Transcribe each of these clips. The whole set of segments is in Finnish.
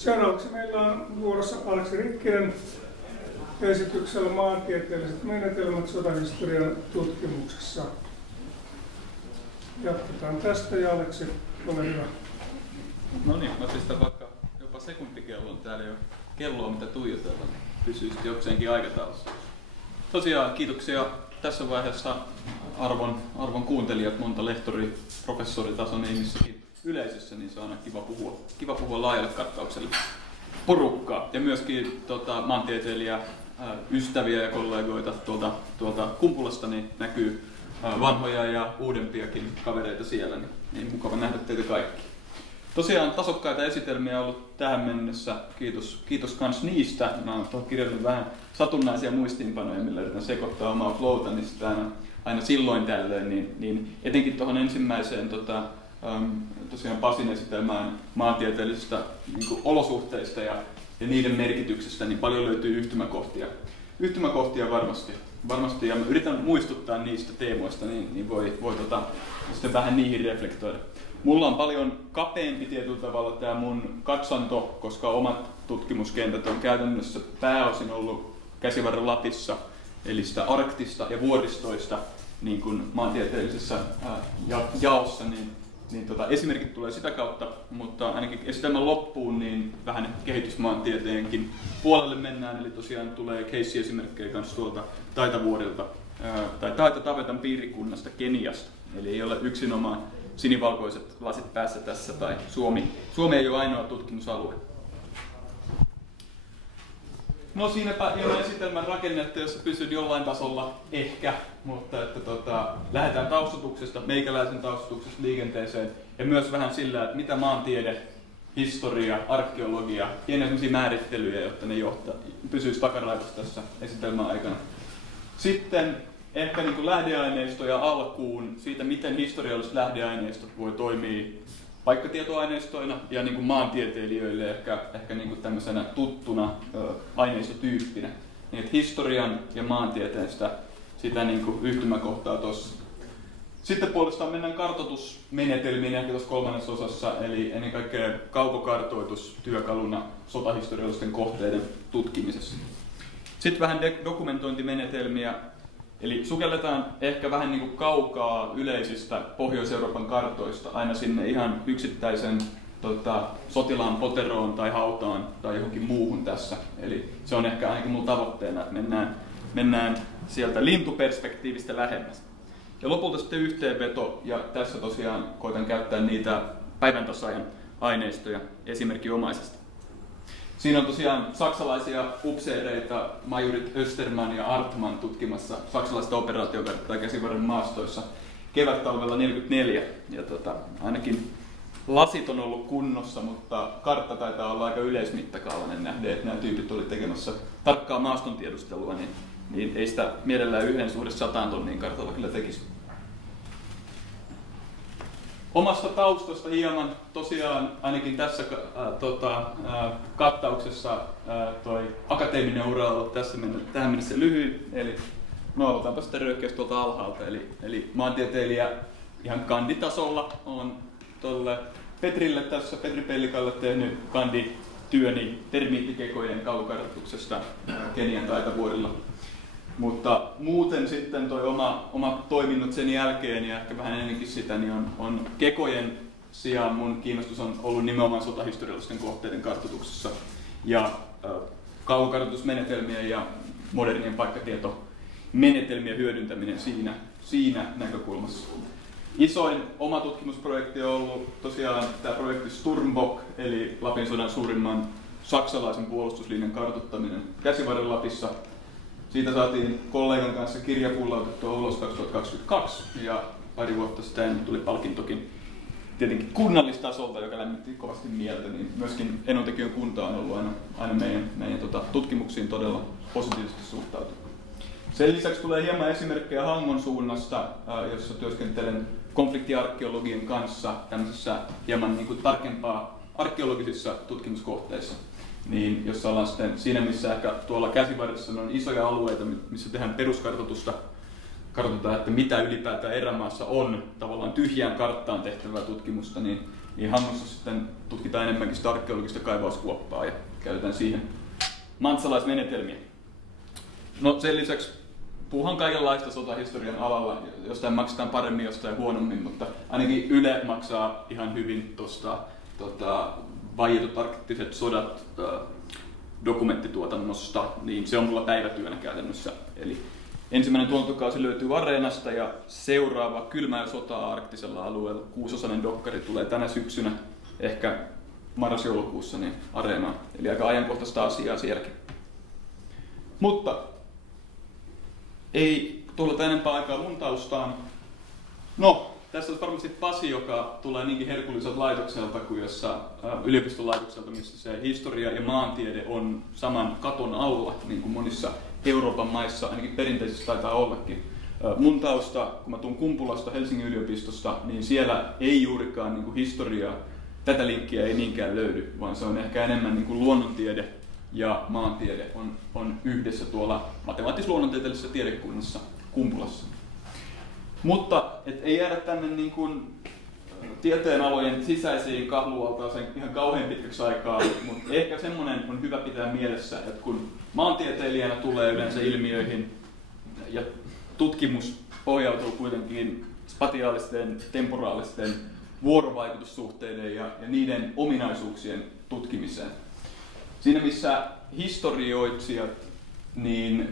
Seuraavaksi meillä on vuorossa Aleksi Rikkinen esityksellä maantieteelliset menetelmät sotahistorian tutkimuksessa. Jatketaan tästä ja Aleksi, ole hyvä. No niin, mä pistän vaikka jopa sekuntikellon täällä jo kelloa, mitä tuijotellaan. Pysyisi jokseenkin aikataulussa. Tosiaan kiitoksia tässä vaiheessa arvon kuuntelijat, monta lehtori, professoritason ihmissäkin yleisössä, niin se on aina kiva puhua laajalle kattaukselle porukkaa. Ja myöskin maantieteilijä ystäviä ja kollegoita tuolta Kumpulasta niin näkyy vanhoja ja uudempiakin kavereita siellä, niin mukava nähdä teitä kaikki. Tosiaan tasokkaita esitelmiä on ollut tähän mennessä. Kiitos kans niistä. Mä oon kirjannut vähän satunnaisia muistiinpanoja, millä yritän sekoittaa omaa flowta, niin sitä aina silloin tällöin. Niin etenkin tuohon ensimmäiseen tosiaan Pasin esitelmään maantieteellisistä niin olosuhteista ja niiden merkityksestä, niin paljon löytyy yhtymäkohtia varmasti, ja yritän muistuttaa niistä teemoista, niin voi sitten vähän niihin reflektoida. Mulla on paljon kapeampi tietyllä tavalla tämä mun katsanto, koska omat tutkimuskentät on käytännössä pääosin ollut Käsivarren Lapissa, eli sitä arktista ja vuoristoista niin kuin maantieteellisessä jaossa, niin esimerkit tulee sitä kautta, mutta ainakin esitelmän loppuun niin vähän kehitysmaantieteenkin puolelle mennään, eli tosiaan tulee case-esimerkkejä kanssa tuolta Taitavuorilta tai Taita-Tavetan piirikunnasta Keniasta, eli ei ole yksinomaan sinivalkoiset lasit päässä tässä, tai Suomi ei ole ainoa tutkimusalue. No siinäpä hieman esitelmän rakennetta, jossa pysyn jollain tasolla ehkä, mutta lähdetään taustatuksesta, meikäläisen taustatuksesta liikenteeseen, ja myös vähän sillä, että mitä maantiede, historia, arkeologia, pieniä sellaisia määrittelyjä, jotta ne pysyisi takaraivossa tässä esitelmän aikana. Sitten ehkä niin kuin lähdeaineistoja alkuun siitä, miten historialliset lähdeaineistot voi toimia paikkatietoaineistoina ja niin kuin maantieteilijöille ehkä niin kuin tämmöisenä tuttuna aineistotyyppinä. Niin, että historian ja maantieteen sitä niin kuin yhtymäkohtaa tuossa. Sitten puolestaan mennään kartoitusmenetelmiin ehkä tuossa kolmannessa osassa, eli ennen kaikkea kaukokartoitus työkaluna sotahistoriallisten kohteiden tutkimisessa. Sitten vähän dokumentointimenetelmiä. Eli sukelletaan ehkä vähän niin kuin kaukaa yleisistä Pohjois-Euroopan kartoista aina sinne ihan yksittäisen sotilaan poteroon tai hautaan tai johonkin muuhun tässä. Eli se on ehkä ainakin mun tavoitteena, että mennään sieltä lintuperspektiivistä lähemmäs. Ja lopulta sitten yhteenveto, ja tässä tosiaan koitan käyttää niitä päivän tasaajan aineistoja esimerkinomaisesti. Siinä on tosiaan saksalaisia upseereita, majorit Österman ja Artman tutkimassa saksalaista operaatiokarttaa Käsivarren maastoissa kevättalvella 1944. Ja ainakin lasit on ollut kunnossa, mutta kartta taitaa olla aika yleismittakaavainen nähden, että nämä tyypit oli tekemässä tarkkaa maaston tiedustelua, niin ei sitä mielellään 1:100 tonnin kartalla kyllä tekisi. Omasta taustasta hieman tosiaan ainakin tässä kattauksessa toi akateeminen ura on ollut tähän mennessä lyhyin, eli no aloitaanpa sitten röyhkeästi tuolta alhaalta, eli maantieteilijä ihan kanditasolla on tuolle Petrille tässä, Petri Pellikalle tehnyt kandityöni termiittikekojen kaukokartoituksesta Kenian Taitavuorilla. Mutta muuten sitten toi oma toiminnot sen jälkeen ja ehkä vähän ennenkin sitä, niin on kekojen sijaan mun kiinnostus on ollut nimenomaan sotahistoriallisten kohteiden kartoituksessa ja kaukokartoitusmenetelmien ja modernien paikkatietomenetelmien hyödyntäminen siinä näkökulmassa. Isoin oma tutkimusprojekti on ollut tosiaan tämä projekti Sturmbock, eli Lapin sodan suurimman saksalaisen puolustuslinjan kartoittaminen Käsivarren Lapissa. Siitä saatiin kollegan kanssa kirja pullautettua ulos 2022 ja pari vuotta sitten tuli palkintokin tietenkin kunnallistasolta, joka lämmitti kovasti mieltä, niin myöskin Enontekiön kunta on ollut aina meidän tutkimuksiin todella positiivisesti suhtautunut. Sen lisäksi tulee hieman esimerkkejä Hangon suunnasta, jossa työskentelen konfliktiarkeologien kanssa tämmöisessä hieman niin kuin tarkempaa arkeologisissa tutkimuskohteissa. Niin, jossa ollaan sitten siinä, missä ehkä tuolla Käsivarressa on isoja alueita, missä tehdään peruskartoitusta, kartoitetaan, että mitä ylipäätään erämaassa on tavallaan tyhjään karttaan tehtävää tutkimusta, niin niin Hangossa sitten tutkitaan enemmänkin sitä arkeologista kaivauskuoppaa ja käytetään siihen mantsalaismenetelmiä. No sen lisäksi puhutaan kaikenlaista sotahistorian alalla, jostain maksetaan paremmin, jostain huonommin, mutta ainakin Yle maksaa ihan hyvin tuosta vaietut arktiset sodat dokumenttituotannosta, niin se on mulla päivätyönä käytännössä. Eli ensimmäinen tuotantokausi löytyy Areenasta ja seuraava Kylmää sotaa arktisella alueella 6-osainen dokkari tulee tänä syksynä, ehkä marras-joulukuussa, niin Areenaan. Eli aika ajankohtaista asiaa sielläkin. Mutta ei tulla enempää aikaa mun taustaan. No, tässä on varmasti Pasi, joka tulee niinkin herkulliselta laitokselta kuin yliopistolaitokselta, missä se historia ja maantiede on saman katon alla, niin kuin monissa Euroopan maissa, ainakin perinteisesti taitaa ollakin. Mun tausta, kun mä tuun Kumpulasta Helsingin yliopistosta, niin siellä ei juurikaan niin kuin historiaa, tätä linkkiä ei niinkään löydy, vaan se on ehkä enemmän niin kuin luonnontiede ja maantiede on yhdessä tuolla matemaattis-luonnontieteellisessä tiedekunnassa Kumpulassa. Mutta ei jäädä tänne niin kuin tieteenalojen sisäisiin kahlualtaaseen ihan kauhean pitkäksi aikaa, mutta ehkä semmoinen on hyvä pitää mielessä, että kun maantieteilijänä tulee yleensä ilmiöihin ja tutkimus pohjautuu kuitenkin spatiaalisten, temporaalisten vuorovaikutussuhteiden ja niiden ominaisuuksien tutkimiseen. Siinä missä historioitsijat, niin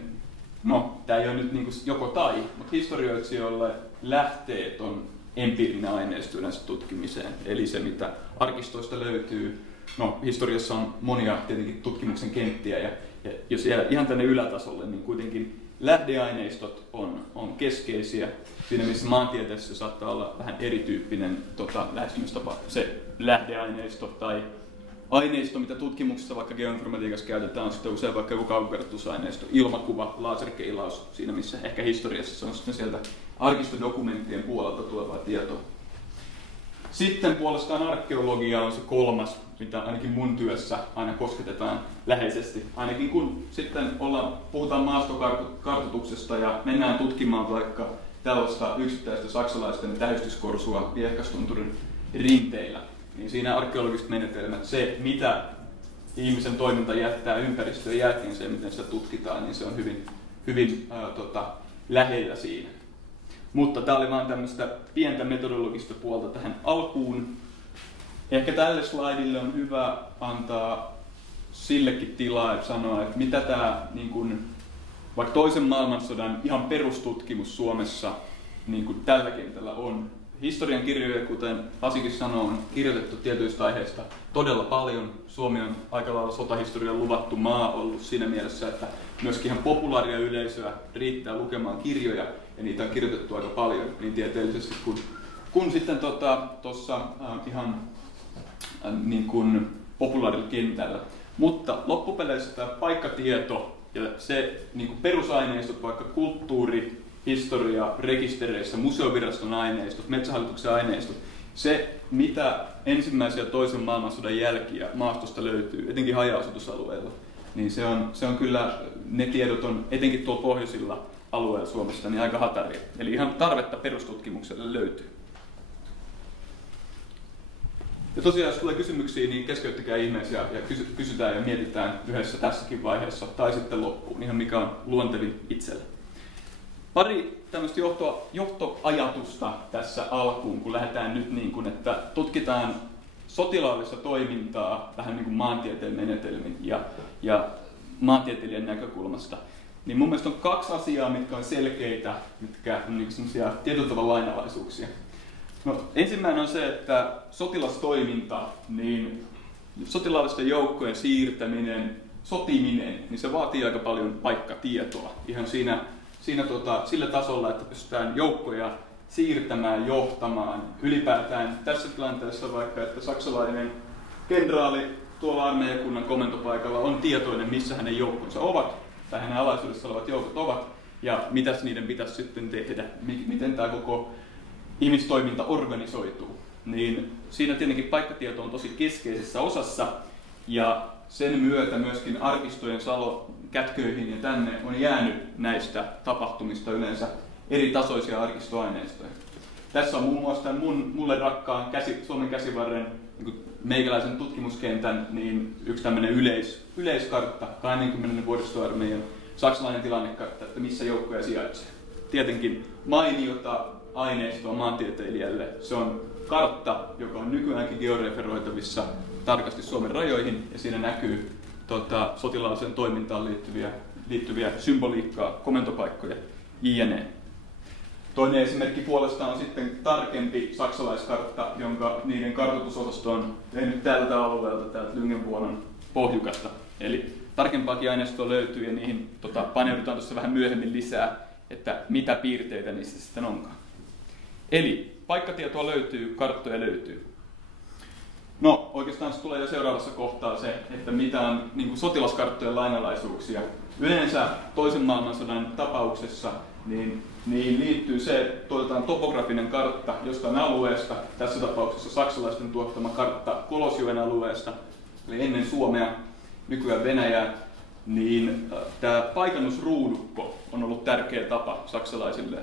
no, tämä ei ole nyt niin kuin joko tai, mutta historioitsijoille lähteet on empiirinen aineisto yleensä tutkimiseen. Eli se, mitä arkistoista löytyy. No, historiassa on monia tietenkin tutkimuksen kenttiä ja jos ihan tänne ylätasolle, niin kuitenkin lähdeaineistot on keskeisiä. Siinä missä maantieteessä saattaa olla vähän erityyppinen lähestymistapa, se lähdeaineisto tai aineisto, mitä tutkimuksessa vaikka geoinformatiikassa käytetään, on sitten usein vaikka joku kaukokartoitusaineisto, ilmakuva, laserkeilaus, siinä missä ehkä historiassa se on sitten sieltä arkistodokumenttien puolelta tulevaa tietoa. Sitten puolestaan arkeologia on se kolmas, mitä ainakin mun työssä aina kosketetaan läheisesti. Ainakin kun sitten puhutaan maastokartoituksesta ja mennään tutkimaan vaikka tällaista yksittäistä saksalaisten tähystyskorsua Viehkastunturin rinteillä, niin siinä arkeologiset menetelmät, se mitä ihmisen toiminta jättää ympäristöön jälkeen, se miten sitä tutkitaan, niin se on hyvin lähellä siinä. Mutta tämä oli vain tämmöistä pientä metodologista puolta tähän alkuun. Ehkä tälle slaidille on hyvä antaa sillekin tilaa, että sanoa, että mitä tämä niin kuin, vaikka toisen maailmansodan ihan perustutkimus Suomessa niin kuin tällä kentällä on. Historian kirjoja, kuten Pasikin sanoi, on kirjoitettu tietyistä aiheista todella paljon. Suomi on aika lailla sotahistorian luvattu maa ollut siinä mielessä, että myöskin ihan populaaria yleisöä riittää lukemaan kirjoja, ja niitä on kirjoitettu aika paljon niin tieteellisesti kun sitten tuossa ihan niin kuin populaarilla kentällä. Mutta loppupeleissä tämä paikkatieto ja se niin kuin perusaineistot, vaikka kulttuuri, historia, rekistereissä, museoviraston aineistot, metsähallituksen aineistot, se mitä ensimmäisen ja toisen maailmansodan jälkiä maastosta löytyy, etenkin haja-asutusalueilla, niin se on kyllä, ne tiedot on etenkin tuolla pohjoisilla alueilla Suomessa niin aika hataria. Eli ihan tarvetta perustutkimukselle löytyy. Ja tosiaan, jos tulee kysymyksiä, niin keskeyttäkää ihmeessä ja kysytään ja mietitään yhdessä tässäkin vaiheessa tai sitten loppuun, ihan mikä on luontevin itselle. Pari tämmöistä johtoajatusta tässä alkuun, kun lähdetään nyt niin kuin, että tutkitaan sotilaallista toimintaa vähän niin kuin maantieteen menetelmin ja maantieteilijän näkökulmasta. Niin mun mielestä on kaksi asiaa, mitkä on selkeitä, mitkä on niin semmoisia tietyllä tavalla lainalaisuuksia. No, ensimmäinen on se, että sotilastoiminta, niin sotilaallisten joukkojen siirtäminen, sotiminen, niin se vaatii aika paljon paikkatietoa. Ihan sillä tasolla, että pystytään joukkoja siirtämään, johtamaan. Ylipäätään tässä tilanteessa vaikka, että saksalainen kenraali tuolla armeijakunnan komentopaikalla on tietoinen, missä hänen joukkonsa ovat, tai hänen alaisuudessa olevat joukot ovat, ja mitäs niiden pitäisi sitten tehdä, miten tämä koko ihmistoiminta organisoituu. Niin siinä tietenkin paikkatieto on tosi keskeisessä osassa, ja sen myötä myöskin arkistojen kätköihin ja tänne on jäänyt näistä tapahtumista yleensä eri tasoisia arkistoaineistoja. Tässä on muun muassa mulle rakkaan Suomen käsivarren niin meikäläisen tutkimuskentän niin yksi tämmöinen yleiskartta, 20 vuoristoarmeijan saksalainen tilannekartta, että missä joukkoja sijaitsee. Tietenkin mainiota aineistoa maantieteilijälle. Se on kartta, joka on nykyäänkin georeferoitavissa tarkasti Suomen rajoihin, ja siinä näkyy sotilaalliseen toimintaan liittyviä symboliikkaa, komentopaikkoja, jne. Toinen esimerkki puolestaan on sitten tarkempi saksalaiskartta, jonka niiden kartoitusosasto on tehnyt tältä alueelta, täältä Lyngenvuonon pohjukasta. Eli tarkempaakin aineistoa löytyy ja niihin paneudutaan tuossa vähän myöhemmin lisää, että mitä piirteitä niissä sitten onkaan. Eli paikkatietoa löytyy, karttoja löytyy. No, oikeastaan se tulee jo seuraavassa kohtaa se, että mitä on niin kuin sotilaskarttojen lainalaisuuksia. Yleensä toisen maailmansodan tapauksessa niin niihin liittyy se, että tuotetaan topografinen kartta jostain alueesta, tässä tapauksessa saksalaisten tuottama kartta Kolosjoen alueesta, eli ennen Suomea, nykyään Venäjää, niin tämä paikannusruudukko on ollut tärkeä tapa saksalaisille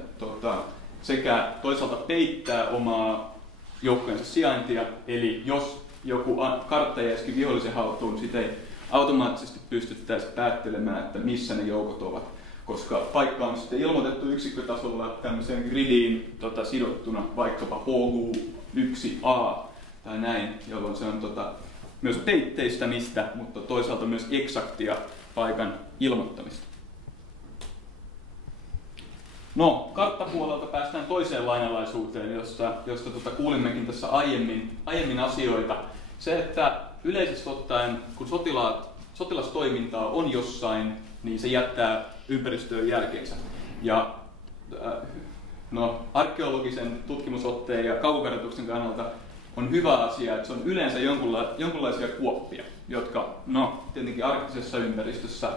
sekä toisaalta peittää omaa joukkojensa sijaintia, eli jos joku kartta jäisikin vihollisen haltuun, sitä ei automaattisesti pystyttäisi päättelemään, että missä ne joukot ovat, koska paikka on sitten ilmoitettu yksikkötasolla tämmöiseen gridiin sidottuna vaikkapa HU1A tai näin, jolloin se on myös peitteistämistä, mutta toisaalta myös eksaktia paikan ilmoittamista. No, karttapuolelta päästään toiseen lainalaisuuteen, josta kuulimmekin tässä aiemmin asioita. Se, että yleisesti ottaen, kun sotilastoimintaa on jossain, niin se jättää ympäristöön jälkeensä. Ja arkeologisen tutkimusotteen ja kaukokartoituksen kannalta on hyvä asia, että se on yleensä jonkunlaisia kuoppia, jotka tietenkin arktisessa ympäristössä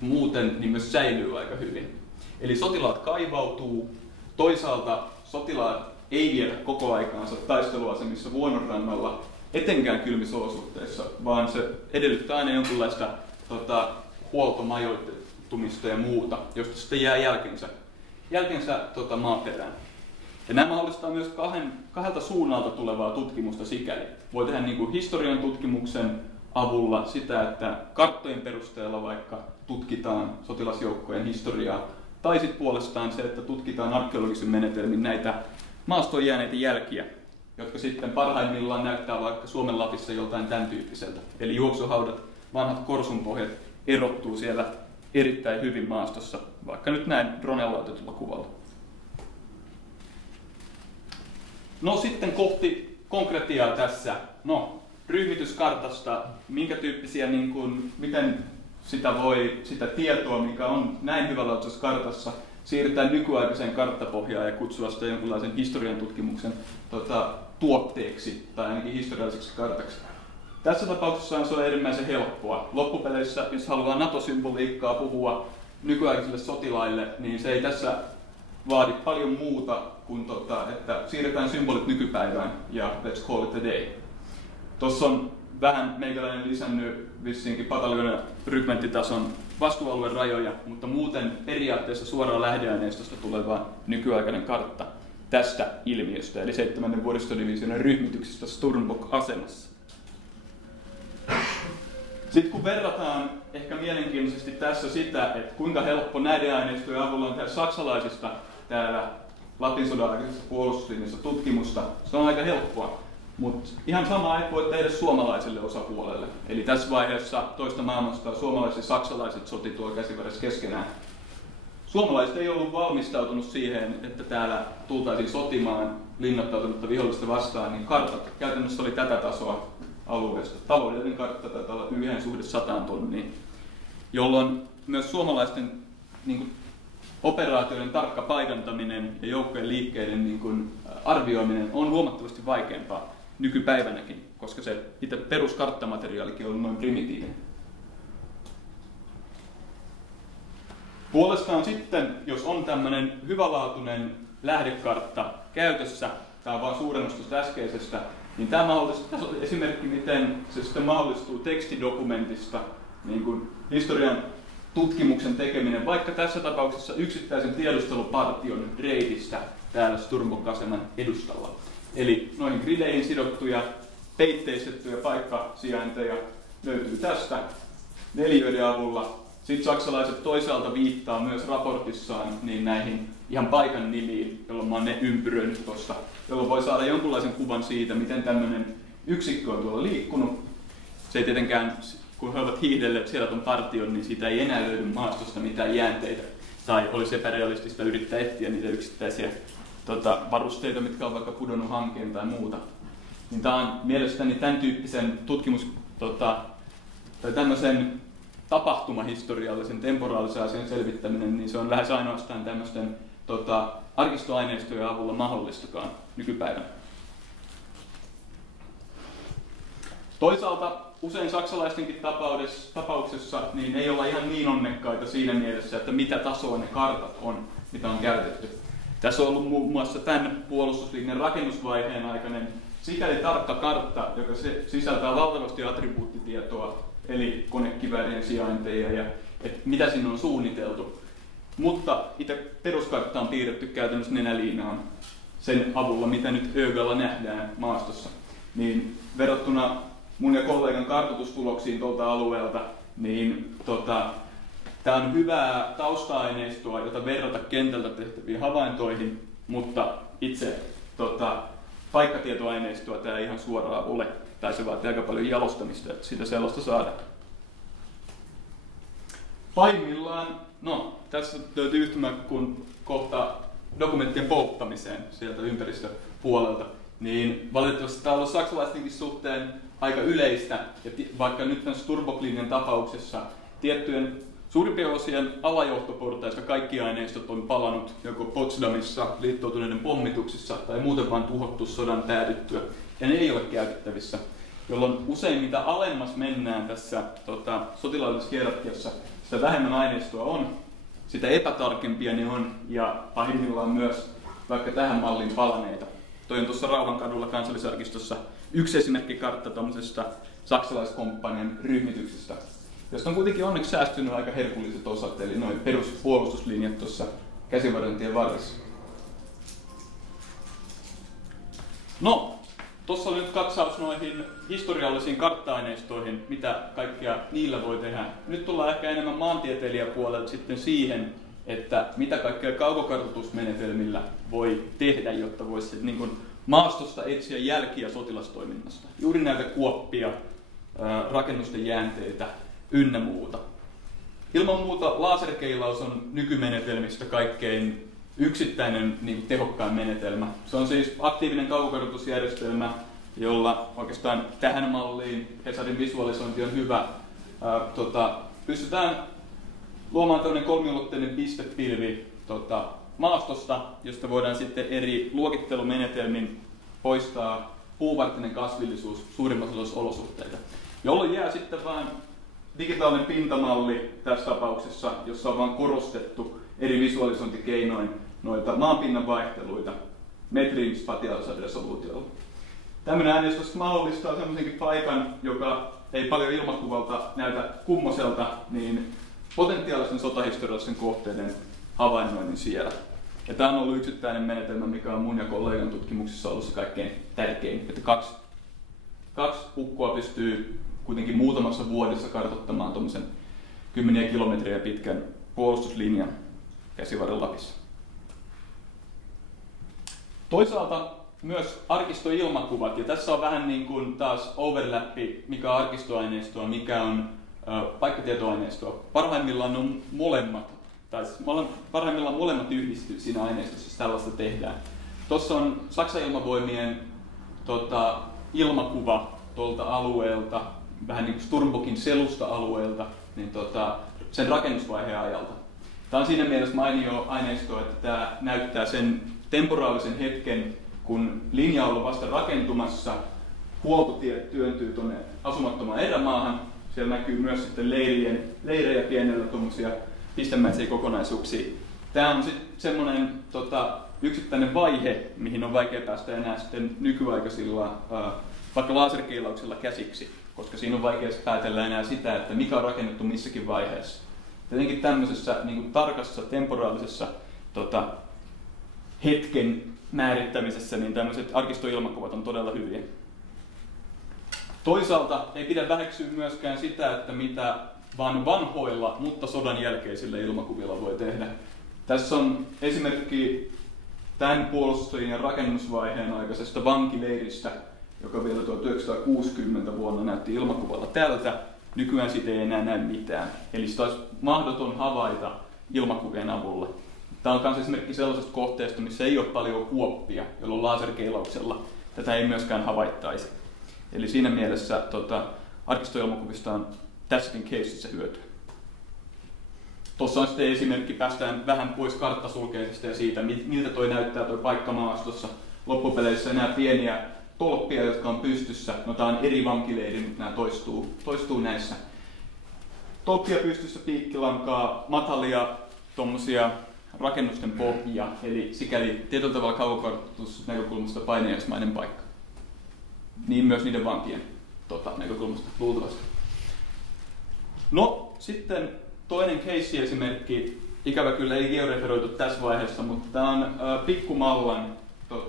muuten niin myös säilyy aika hyvin. Eli sotilaat kaivautuu, toisaalta sotilaat ei vietä koko aikaansa taisteluasemissa vuononrannalla, etenkään kylmissä olosuhteissa, vaan se edellyttää aina jonkunlaista huoltomajoittumista ja muuta, josta sitten jää jälkensä maaperään. Ja nämä mahdollistaa myös kahdelta suunnalta tulevaa tutkimusta sikäli. Voi tehdä niin kuin historian tutkimuksen avulla sitä, että karttojen perusteella vaikka tutkitaan sotilasjoukkojen historiaa, tai sitten puolestaan se, että tutkitaan arkeologisen menetelmin näitä maastoon jääneitä jälkiä, jotka sitten parhaimmillaan näyttää vaikka Suomen Lapissa joltain tämän tyyppiseltä. Eli juoksuhaudat, vanhat korsunpohjat erottuu siellä erittäin hyvin maastossa, vaikka nyt näin dronella otetulla kuvalla. No sitten kohti konkretiaa tässä. No, ryhmityskartasta, minkä tyyppisiä, miten sitä tietoa, mikä on näin hyvälaatuisessa kartassa, siirretään nykyaikaiseen karttapohjaan ja kutsua sitä jonkinlaisen historian tutkimuksen tuotteeksi tai ainakin historialliseksi kartaksi. Tässä tapauksessa se on äärimmäisen helppoa. Loppupeleissä, jos haluaa NATO-symboliikkaa puhua nykyaikaisille sotilaille, niin se ei tässä vaadi paljon muuta kuin, että siirretään symbolit nykypäivään ja let's call it a day. Tuossa on vähän meikäläinen lisännyt vissiinkin pataljonan rykmenttitason vastuualueen rajoja, mutta muuten periaatteessa suoraan lähdeaineistosta tuleva nykyaikainen kartta tästä ilmiöstä, eli 7. vuoristodivisioonan ryhmityksestä Sturmbok-asemassa. Sitten kun verrataan ehkä mielenkiintoisesti tässä sitä, että kuinka helppo näiden aineistojen avulla on tehdä saksalaisista täällä Latinsodan aikaisessa puolustuslinjassa tutkimusta, se on aika helppoa. Mutta ihan sama ei voi tehdä suomalaiselle osapuolelle. Eli tässä vaiheessa toista maailmansotaa suomalaiset ja saksalaiset soti tuolla käsivarressa keskenään. Suomalaiset ei ollut valmistautunut siihen, että täällä tultaisiin sotimaan linnoittautunutta vihollista vastaan, niin kartat käytännössä oli tätä tasoa alueesta. Taloudellinen kartta taitaa olla 1:100 tonniin, jolloin myös suomalaisten operaatioiden tarkka paikantaminen ja joukkojen liikkeiden arvioiminen on huomattavasti vaikeampaa nykypäivänäkin, koska se itse peruskarttamateriaalikin on noin primitiivinen. Puolestaan sitten, jos on tämmöinen hyvälaatuinen lähdekartta käytössä, tämä on vain suurennus tuosta äskeisestä, niin tämä mahdollistaa esimerkki, miten se sitten mahdollistuu tekstidokumentista, historian tutkimuksen tekeminen, vaikka tässä tapauksessa yksittäisen tiedustelupartion reitistä täällä Sturmbok-aseman edustalla. Eli noihin grideihin sidottuja peitteistettyjä paikkasijainteja löytyy tästä neliöiden avulla. Sitten saksalaiset toisaalta viittaa myös raportissaan niin näihin ihan paikan nimiin, jolloin mä oon ne ympyröinyt tuosta, jolloin voi saada jonkunlaisen kuvan siitä, miten tämmöinen yksikkö on tuolla liikkunut. Se ei tietenkään, kun he ovat hiihdelleet siellä tuon partion, niin siitä ei enää löydy maastosta mitään jäänteitä. Tai olisi epärealistista yrittää etsiä niitä yksittäisiä varusteita, mitkä on vaikka pudonnut hankeen tai muuta. Niin tämä on mielestäni tämän tyyppisen tai tämmöisen tapahtumahistoriallisen, temporaalisen asian selvittäminen, niin se on lähes ainoastaan tämmöisten arkistoaineistojen avulla mahdollistakaan nykypäivänä. Toisaalta usein saksalaistenkin tapauksessa niin ei olla ihan niin onnekkaita siinä mielessä, että mitä tasoa ne kartat on, mitä on käytetty. Tässä on ollut muun muassa tämän puolustuslinjan rakennusvaiheen aikainen sikäli tarkka kartta, joka sisältää valtavasti attribuuttitietoa, eli konekiväärien sijainteja ja mitä sinne on suunniteltu. Mutta itse peruskartta on piirretty käytännössä nenäliinaan sen avulla, mitä nyt Ögalla nähdään maastossa. Niin verrattuna mun ja kollegan kartoitustuloksiin tuolta alueelta, niin tämä on hyvää tausta-aineistoa, jota verrata kentältä tehtäviin havaintoihin, mutta itse paikkatietoaineistoa tämä ei ihan suoraan ole, tai se vaatii aika paljon jalostamista, että sitä sellaista saadaan. Pahimmillaan, tässä löytyy yhtymä kun kohta dokumenttien polttamiseen sieltä ympäristöpuolelta, niin valitettavasti tämä on ollut saksalaistenkin suhteen aika yleistä, ja vaikka nyt tässä Turboklinjan tapauksessa tiettyjen suurimpien osien alajohtoportaista kaikki aineistot on palannut joko Potsdamissa liittoutuneiden pommituksissa tai muuten vain tuhottu sodan päätyttyä, ja ne ei ole käytettävissä, jolloin usein mitä alemmas mennään tässä sotilaallisessa hierarkiassa, sitä vähemmän aineistoa on, sitä epätarkempia ne on, ja pahimmillaan myös vaikka tähän malliin palaneita. Toi on tuossa Rauhankadulla kansallisarkistossa yksi esimerkki kartta tuollaisesta saksalaiskomppanian ryhmityksestä, josta on kuitenkin onneksi säästynyt aika herkulliset osat, eli noin peruspuolustuslinjat tuossa Käsivarrentien varressa. Tuossa oli nyt katsaus noihin historiallisiin kartta-aineistoihin, mitä kaikkea niillä voi tehdä. Nyt tullaan ehkä enemmän maantieteilijäpuolelta sitten siihen, että mitä kaikkea kaukokartoitusmenetelmillä voi tehdä, jotta voisi niin kuin maastosta etsiä jälkiä sotilastoiminnasta. Juuri näitä kuoppia, rakennusten jäänteitä ynnä muuta. Ilman muuta laserkeilaus on nykymenetelmistä kaikkein yksittäinen niin tehokkain menetelmä. Se on siis aktiivinen kaukokartoitusjärjestelmä, jolla oikeastaan tähän malliin Hesarin visualisointi on hyvä. Pystytään luomaan tämmöinen kolmiulotteinen pistepilvi maastosta, josta voidaan sitten eri luokittelumenetelmin poistaa puuvartinen kasvillisuus suurimmassa osassa olosuhteita, jolloin jää sitten vain digitaalinen pintamalli tässä tapauksessa, jossa on vain korostettu eri visualisointikeinoin noita maanpinnan vaihteluita metrin spatiaalisella resoluutiolla. Tämmöinen äänestys mahdollistaa semmoisenkin paikan, joka ei paljon ilmakuvalta näytä kummoselta, niin potentiaalisten sotahistoriallisten kohteiden havainnoinnin siellä. Ja tämä on ollut yksittäinen menetelmä, mikä on mun ja kollegan tutkimuksissa ollut se kaikkein tärkein, että kaksi ukkoa pystyy kuitenkin muutamassa vuodessa kartoittamaan tuommoisen 10 kilometriä pitkän puolustuslinjan Käsivarren Lapissa. Toisaalta myös arkistoilmakuvat, ja tässä on vähän niin kuin taas overlappi, mikä on arkistoaineistoa, mikä on paikkatietoaineistoa. Parhaimmillaan on molemmat, parhaimmillaan molemmat yhdistyy siinä aineistossa, jos tällaista tehdään. Tuossa on Saksan ilmavoimien ilmakuva tuolta alueelta, vähän niin kuin Sturmbokin selusta alueelta, niin sen rakennusvaiheen ajalta. Tämä on siinä mielessä mainio aineisto, että tämä näyttää sen temporaalisen hetken, kun linja on ollut vasta rakentumassa, huoltotiet työntyy tuonne asumattomaan erämaahan. Siellä näkyy myös sitten leirejä pienellä tuommoisia pistemäisiä kokonaisuuksia. Tämä on sitten semmoinen yksittäinen vaihe, mihin on vaikea päästä enää sitten nykyaikaisilla vaikka laserkeilauksilla käsiksi, koska siinä on vaikea päätellä enää sitä, että mikä on rakennettu missäkin vaiheessa. Tietenkin tämmöisessä niin kuin tarkassa temporaalisessa hetken määrittämisessä niin tämmöiset arkistoilmakuvat on todella hyviä. Toisaalta ei pidä väheksyä myöskään sitä, että mitä vaan vanhoilla, mutta sodan jälkeisillä ilmakuvilla voi tehdä. Tässä on esimerkki tämän puolustuslinjan rakennusvaiheen aikaisesta vankileiristä, joka vielä 1960 vuonna näytti ilmakuvalla tältä. Nykyään siitä ei enää näy mitään. Eli sitä olisi mahdoton havaita ilmakuvien avulla. Tämä on myös esimerkki sellaisesta kohteesta, missä ei ole paljon kuoppia, jolloin laserkeilauksella tätä ei myöskään havaittaisi. Eli siinä mielessä arkistoilmakuvista on tässäkin caseissa hyötyä. Tuossa on sitten esimerkki, päästään vähän pois karttasulkeisesta ja siitä, miltä toi näyttää toi paikka maastossa. Loppupeleissä nämä pieniä tolppia, jotka on pystyssä. No tää on eri vankileiri, mutta nämä toistuu näissä. Tolppia pystyssä, piikkilankaa, matalia tommosia rakennusten pohjia, eli sikäli tietyllä tavalla kaukokartoitusnäkökulmasta painajaismainen paikka. Niin myös niiden vankien näkökulmasta luultavasti. No sitten toinen case-esimerkki, ikävä kyllä ei georeferoitu tässä vaiheessa, mutta tämä on Pikkumallan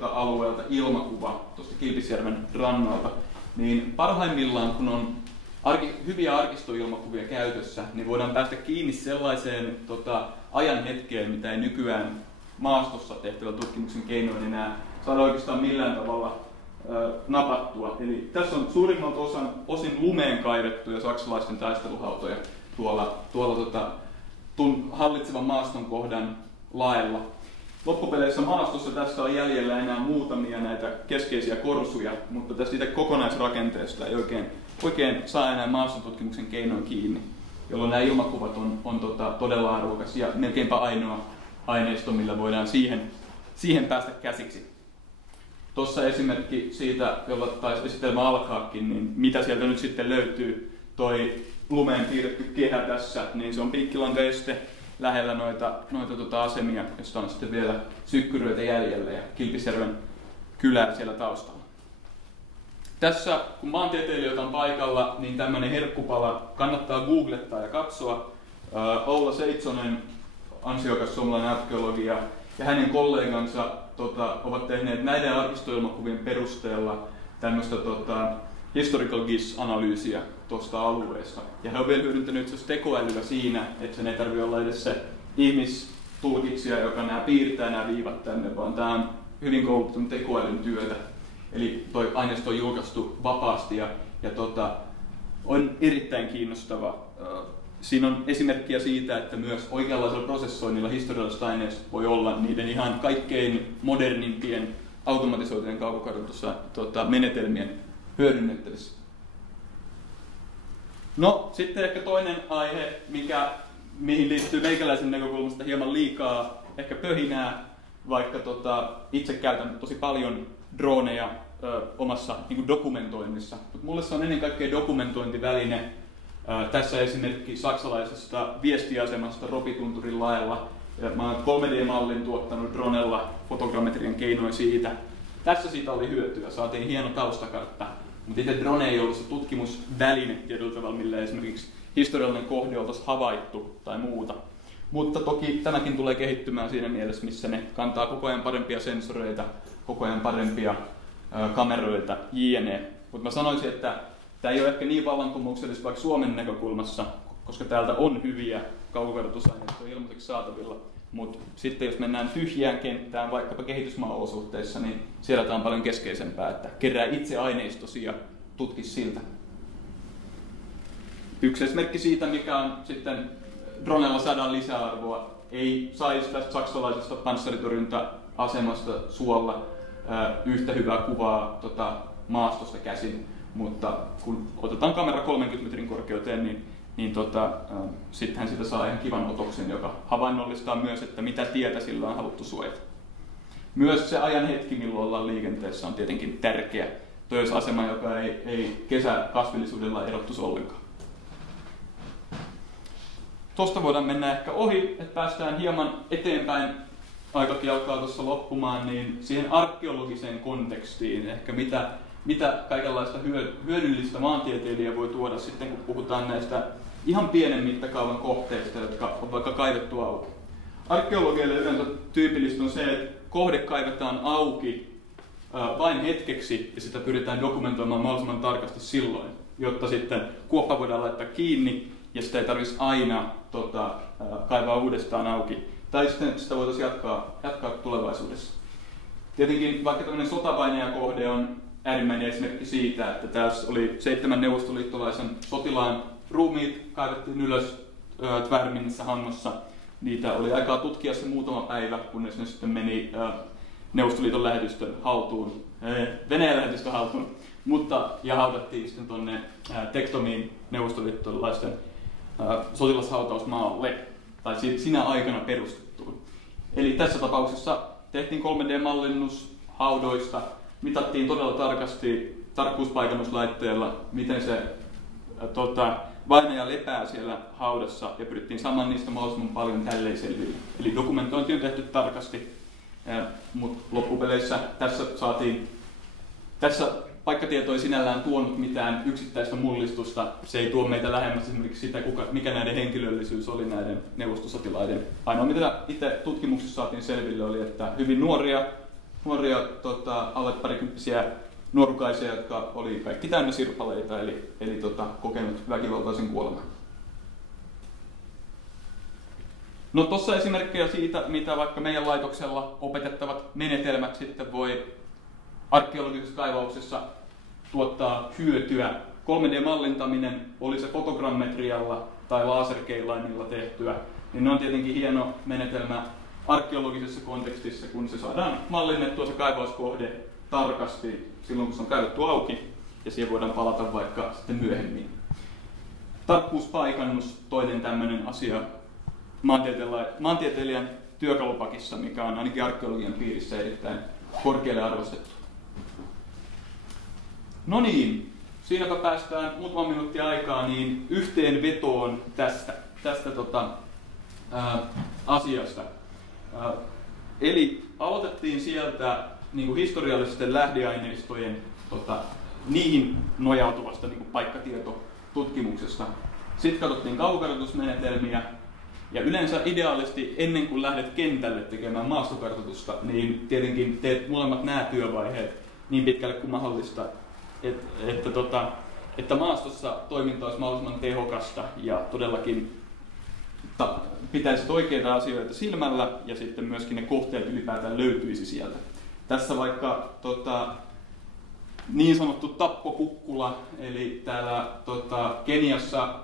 alueelta ilmakuva tuosta Kilpisjärven rannalta. Niin parhaimmillaan, kun on hyviä arkistoilmakuvia käytössä, niin voidaan päästä kiinni sellaiseen ajan hetkeen, mitä ei nykyään maastossa tehtävällä tutkimuksen keinoin enää saada oikeastaan millään tavalla napattua. Eli tässä on suurimmalta osin lumeen kaivettuja saksalaisten taisteluhautoja tuolla hallitsevan maaston kohdan laella. Loppupeleissä maastossa tässä on jäljellä enää muutamia näitä keskeisiä korsuja, mutta tästä itse kokonaisrakenteesta ei oikein saa enää maastotutkimuksen keinoin kiinni, jolloin nämä ilmakuvat on todella arvokas ja melkeinpä ainoa aineisto, millä voidaan siihen päästä käsiksi. Tuossa esimerkki siitä, jolla taisi esitelmä alkaakin, niin mitä sieltä nyt sitten löytyy, toi lumeen piirretty kehä tässä, niin se on piikkilankaeste lähellä noita asemia, josta on sitten vielä sykkyröitä jäljellä ja Kilpisjärven kylää siellä taustalla. Tässä, kun maantieteilijöitä on paikalla, niin tämmöinen herkkupala kannattaa googlettaa ja katsoa. Oula Seitsonen, ansiokas suomalainen arkeologi, ja hänen kollegansa ovat tehneet näiden arkistoilmakuvien perusteella tämmöistä historical guess-analyysiä tuosta alueesta. Ja he ovat vielä hyödyntäneet tekoälyä siinä, että sen ei tarvitse olla edes se ihmistulkitsija, joka piirtää nämä viivat tänne, vaan tämä on hyvin koulutetun tekoälyn työtä. Eli tuo aineisto on julkaistu vapaasti ja on erittäin kiinnostava. Siinä on esimerkkiä siitä, että myös oikeanlaisella prosessoinnilla historialliset aineistot voi olla niiden ihan kaikkein modernimpien automatisoitujen kaukokartoitusmenetelmien hyödynnettävissä. No, sitten ehkä toinen aihe, mihin liittyy meikäläisen näkökulmasta hieman liikaa ehkä pöhinää, vaikka itse käytän tosi paljon droneja omassa dokumentoinnissa. Mutta mulle se on ennen kaikkea dokumentointiväline. Tässä esimerkki saksalaisesta viestiasemasta Ropitunturin laella. Mä oon 3D-mallin tuottanut dronella fotogrammetrian keinoin siitä. Tässä siitä oli hyötyä, saatiin hieno taustakartta. Mutta itse drone ei ollut se tutkimusväline tietyllä tavalla, millä esimerkiksi historiallinen kohde oltaisiin havaittu tai muuta. Mutta toki tämäkin tulee kehittymään siinä mielessä, missä ne kantaa koko ajan parempia sensoreita, koko ajan parempia kameroita, jne. Mutta mä sanoisin, että tämä ei ole ehkä niin vallankumouksellista vaikka Suomen näkökulmassa, koska täältä on hyviä kaukokartoitusaineistoja ilmaiseksi saatavilla. Mutta sitten jos mennään tyhjään kenttään, vaikkapa kehitysmaa-olosuhteissa, niin siellä tämä on paljon keskeisempää, että kerää itse aineistosi ja tutkisi siltä. Yksi esimerkki siitä, mikä on sitten dronella saadaan lisäarvoa, ei saisi tästä saksalaisesta panssaritorjunta-asemasta suolla yhtä hyvää kuvaa maastosta käsin, mutta kun otetaan kamera 30 metrin korkeuteen, niin sittenhän siitä saa ihan kivan otoksen, joka havainnollistaa myös, että mitä tietä sillä on haluttu suojata. Myös se ajan hetki, milloin ollaan liikenteessä, on tietenkin tärkeä. Tuo olisi asema, joka ei kesäkasvillisuudella erottuisi ollenkaan. Tuosta voidaan mennä ehkä ohi, että päästään hieman eteenpäin. Aikakin alkaa tuossa loppumaan, niin siihen arkeologiseen kontekstiin, ehkä mitä kaikenlaista hyödyllistä maantieteilijä voi tuoda sitten, kun puhutaan näistä ihan pienen mittakaavan kohteista, jotka on vaikka kaivettu auki. Arkeologialle yleensä tyypillistä on se, että kohde kaivetaan auki vain hetkeksi ja sitä pyritään dokumentoimaan mahdollisimman tarkasti silloin, jotta sitten kuoppa voidaan laittaa kiinni ja sitä ei tarvitsisi aina kaivaa uudestaan auki. Tai sitten sitä voitaisiin jatkaa tulevaisuudessa. Tietenkin vaikka tämmöinen sotavainajakohde on äärimmäinen esimerkki siitä, että tässä oli 7 neuvostoliittolaisen sotilaan ruumiit kaivettiin ylös Tvärminissä Hangossa. Niitä oli aikaa tutkia se muutama päivä, kunnes ne sitten meni Neuvostoliiton lähetystön haltuun, Venäjän lähetystön haltuun, ja haudattiin sitten tuonne Tektomiin neuvostoliittolaisten sotilashautausmaalle, tai sinä aikana perustettuun. Eli tässä tapauksessa tehtiin 3D-mallinnus haudoista, mitattiin todella tarkasti tarkkuuspaikannuslaitteella, miten se vainaja lepää siellä haudassa, ja pyrittiin saamaan niistä mahdollisimman paljon tälleen selville. Eli dokumentointi on tehty tarkasti, mutta loppupeleissä tässä paikkatieto ei sinällään tuonut mitään yksittäistä mullistusta. Se ei tuo meitä lähemmäs esimerkiksi sitä, mikä näiden henkilöllisyys oli näiden neuvostosotilaiden. Ainoa mitä itse tutkimuksessa saatiin selville oli, että hyvin nuoria alle parikymppisiä nuorukaisia, jotka oli kaikki täynnä sirpaleita, eli kokenut väkivaltaisen kuoleman. No tuossa esimerkkejä siitä, mitä vaikka meidän laitoksella opetettavat menetelmät sitten voi arkeologisessa kaivauksessa tuottaa hyötyä. 3D-mallintaminen, oli se fotogrammetrialla tai laserkeilaimilla tehtyä, niin ne on tietenkin hieno menetelmä arkeologisessa kontekstissa, kun se saadaan mallinnettua se kaivauskohde tarkasti silloin, kun se on käytetty auki, ja siihen voidaan palata vaikka sitten myöhemmin. Tarkkuuspaikannus, toinen tämmöinen asia maantieteilijän työkalupakissa, mikä on ainakin arkeologian piirissä erittäin korkealle arvostettu. No niin, siinäpä päästään muutama minuutti aikaa niin yhteenvetoon tästä asiasta. Eli aloitettiin sieltä niin kuin historiallisten lähdeaineistojen niihin nojautuvasta niin kuin paikkatietotutkimuksesta. Sitten katsottiin kaukokartoitusmenetelmiä, ja yleensä ideaalisti ennen kuin lähdet kentälle tekemään maastokartoitusta, niin tietenkin teet molemmat nämä työvaiheet niin pitkälle kuin mahdollista, että maastossa toiminta olisi mahdollisimman tehokasta ja todellakin pitäisi oikeita asioita silmällä ja sitten myöskin ne kohteet ylipäätään löytyisi sieltä. Tässä vaikka niin sanottu tappokukkula, eli täällä Keniassa,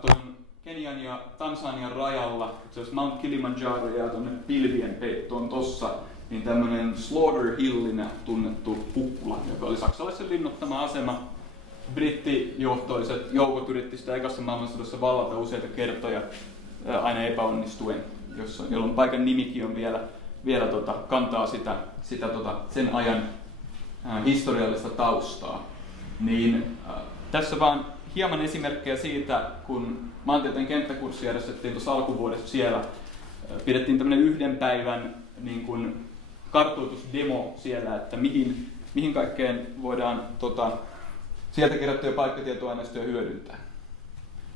Kenian ja Tansanian rajalla, se Mount Kilimanjaro jää tuonne pilvien peittoon tossa, niin tämmöinen Slaughter Hillinä tunnettu kukkula, joka oli saksalaisen linnoittama asema. Brittijohtoiset joukot yritti sitä ekassa maailmansodassa vallata useita kertoja, aina epäonnistuen, jolloin paikan nimikin on vielä kantaa sen ajan historiallista taustaa. Niin, tässä vaan hieman esimerkkejä siitä, kun maantieteen kenttäkurssi järjestettiin tuossa alkuvuodesta siellä. Pidettiin tämmöinen 1 päivän niin kuin kartoitusdemo siellä, että mihin kaikkeen voidaan sieltä kerättyjä paikkatietoaineistoja hyödyntää.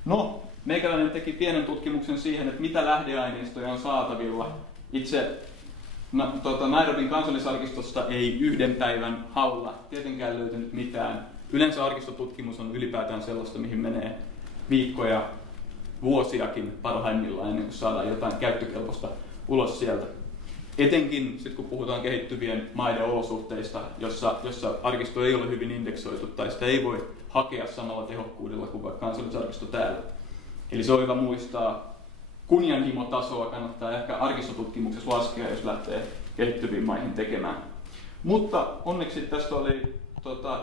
No, meikäläinen teki pienen tutkimuksen siihen, että mitä lähdeaineistoja on saatavilla. Itse Nairobin kansallisarkistosta ei 1 päivän haulla tietenkään löytynyt mitään. Yleensä arkistotutkimus on ylipäätään sellaista, mihin menee viikkoja, vuosiakin parhaimmillaan ennen kuin saadaan jotain käyttökelpoista ulos sieltä. Etenkin sitten kun puhutaan kehittyvien maiden olosuhteista, jossa arkisto ei ole hyvin indeksoitu tai sitä ei voi hakea samalla tehokkuudella kuin vaikka kansallisarkisto täällä. Eli se on hyvä muistaa. Kunnianhimotasoa kannattaa ehkä arkistotutkimuksessa laskea, jos lähtee kehittyviin maihin tekemään. Mutta onneksi tästä oli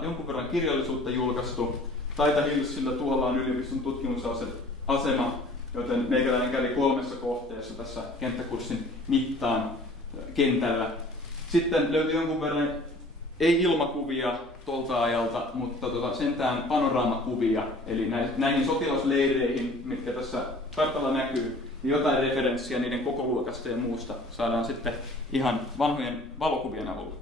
jonkun verran kirjallisuutta julkaistu. Taita Hillsillä tuolla on yliopiston tutkimusasema, joten meikäläinen kävi 3 kohteessa tässä kenttäkurssin mittaan kentällä. Sitten löytyi jonkun verran, ei ilmakuvia tuolta ajalta, mutta sentään panoraamakuvia, eli näihin sotilasleireihin, mitkä tässä kartalla näkyy, niin jotain referenssiä niiden kokoluokasta ja muusta saadaan sitten ihan vanhojen valokuvien avulla.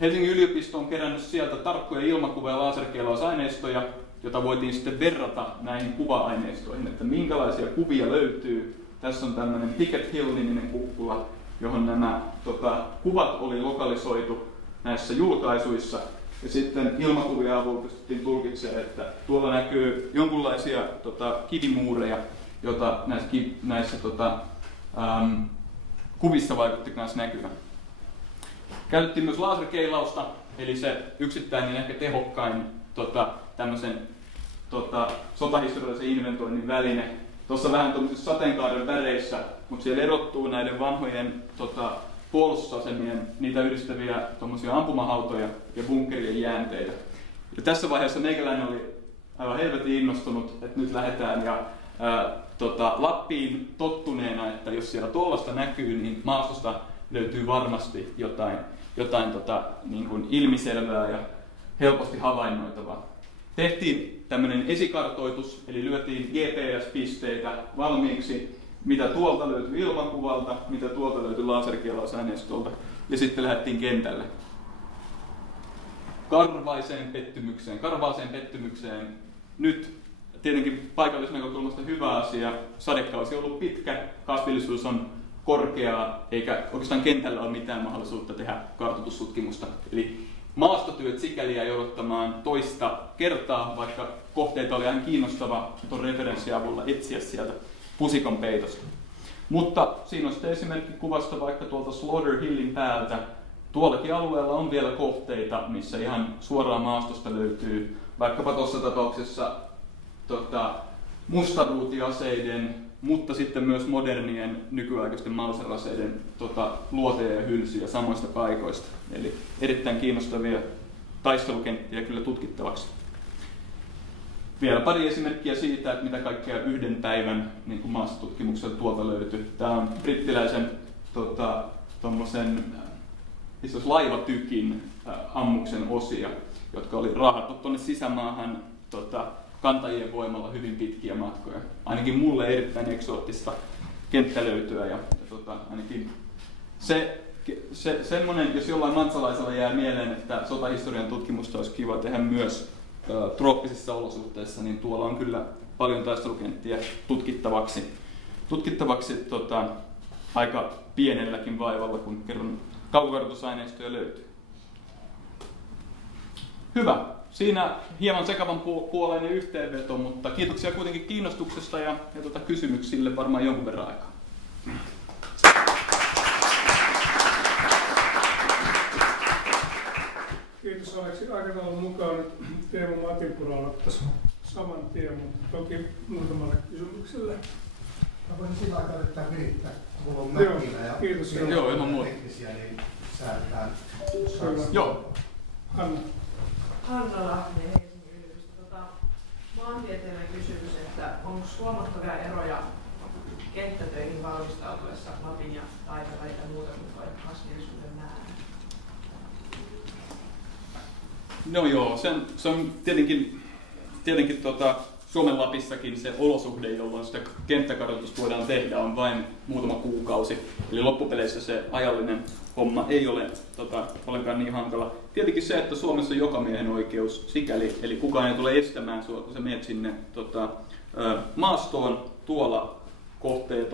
Helsingin yliopisto on kerännyt sieltä tarkkoja ilmakuva- ja laserkeilausaineistoja, jota voitiin sitten verrata näihin kuva-aineistoihin, että minkälaisia kuvia löytyy. Tässä on tämmöinen Picket Hill-niminen kukkula, johon nämä kuvat oli lokalisoitu näissä julkaisuissa. Ja sitten ilmakuvia avulla pystyttiin tulkitsemaan, että tuolla näkyy jonkunlaisia kivimuureja, joita näissä kuvissa vaikutti myös näkyvän. Käytettiin myös laserkeilausta, eli se yksittäinen ehkä tehokkain tämmöisen sotahistoriallisen inventoinnin väline. Tuossa vähän tuollaisissa sateenkaaren väreissä, mutta siellä erottuu näiden vanhojen puolustusasemien, niitä yhdistäviä ampumahautoja ja bunkkerien jäänteitä. Ja tässä vaiheessa meikäläinen oli aivan helvetin innostunut, että nyt lähdetään ja Lappiin tottuneena, että jos siellä tuollaista näkyy, niin maastosta löytyy varmasti jotain niin kuin ilmiselvää ja helposti havainnoitavaa. Tehtiin tämmöinen esikartoitus, eli lyötiin GPS-pisteitä valmiiksi, mitä tuolta löytyi ilmakuvalta, mitä tuolta löytyi laserkeilausaineistoilta, ja sitten lähdettiin kentälle. Karvaaseen pettymykseen. Nyt tietenkin paikallisnäkökulmasta hyvä asia. Sadekausi on ollut pitkä, kasvillisuus on korkeaa, eikä oikeastaan kentällä ole mitään mahdollisuutta tehdä kartoitustutkimusta. Eli maastotyöt sikäli jäi odottamaan toista kertaa, vaikka kohteita oli ihan kiinnostava tuon referenssiavulla etsiä sieltä pusikon peitosta. Mutta siinä on sitten esimerkki kuvasta vaikka tuolta Slaughter Hillin päältä. Tuollakin alueella on vielä kohteita, missä ihan suoraan maastosta löytyy vaikkapa tuossa tapauksessa mustaruutiaseiden, mutta sitten myös modernien nykyaikaisten mauseraseiden luoteja ja hylsyjä samoista paikoista. Eli erittäin kiinnostavia taistelukenttiä kyllä tutkittavaksi. Vielä pari esimerkkiä siitä, että mitä kaikkea yhden päivän niin kuin maastotutkimuksella tuolta löytyy. Tämä on brittiläisen laivatykin ammuksen osia, jotka oli raahattu tuonne sisämaahan kantajien voimalla hyvin pitkiä matkoja. Ainakin mulle erittäin eksoottista kenttälöytyä ja ainakin semmoinen, jos jollain mansalaisella jää mieleen, että sotahistorian tutkimusta olisi kiva tehdä myös trooppisissa olosuhteissa, niin tuolla on kyllä paljon taistelukenttiä tutkittavaksi aika pienelläkin vaivalla, kun kerran kaukokartoitusaineistoja löytyy. Hyvä. Siinä hieman sekavan puoleinen yhteenveto, mutta kiitoksia kuitenkin kiinnostuksesta ja kysymyksille varmaan jonkun verran aikaa. Kiitos Aleksi. Aikataulun mukaan nyt Teemu Matinpuro aloittaisi saman tien, mutta toki muutamalle kysymykselle. Mä voisin sillä aikaa yrittää virittää, kun mulla on mäkinä ja kiitos. Joo, ilman muuta. Teknisiä, niin säädetään. Joo. Hanna. Hanna Lahti, Helsingin yliopisto. Maantieteellinen kysymys, että onko huomattavia eroja kenttätöihin valmistautuessa Lapin ja Taipaleita ja muuta kuin kasvillisuuden määrä? No joo, se on tietenkin Suomen Lapissakin se olosuhde, jolloin sitä kenttäkartoitusta voidaan tehdä, on vain muutama kuukausi. Eli loppupeleissä se ajallinen homma ei ole ollenkaan niin hankala. Tietenkin se, että Suomessa on jokamiehen oikeus sikäli, eli kukaan ei tule estämään sinua, kun sä menet sinne maastoon. Tuolla kohteet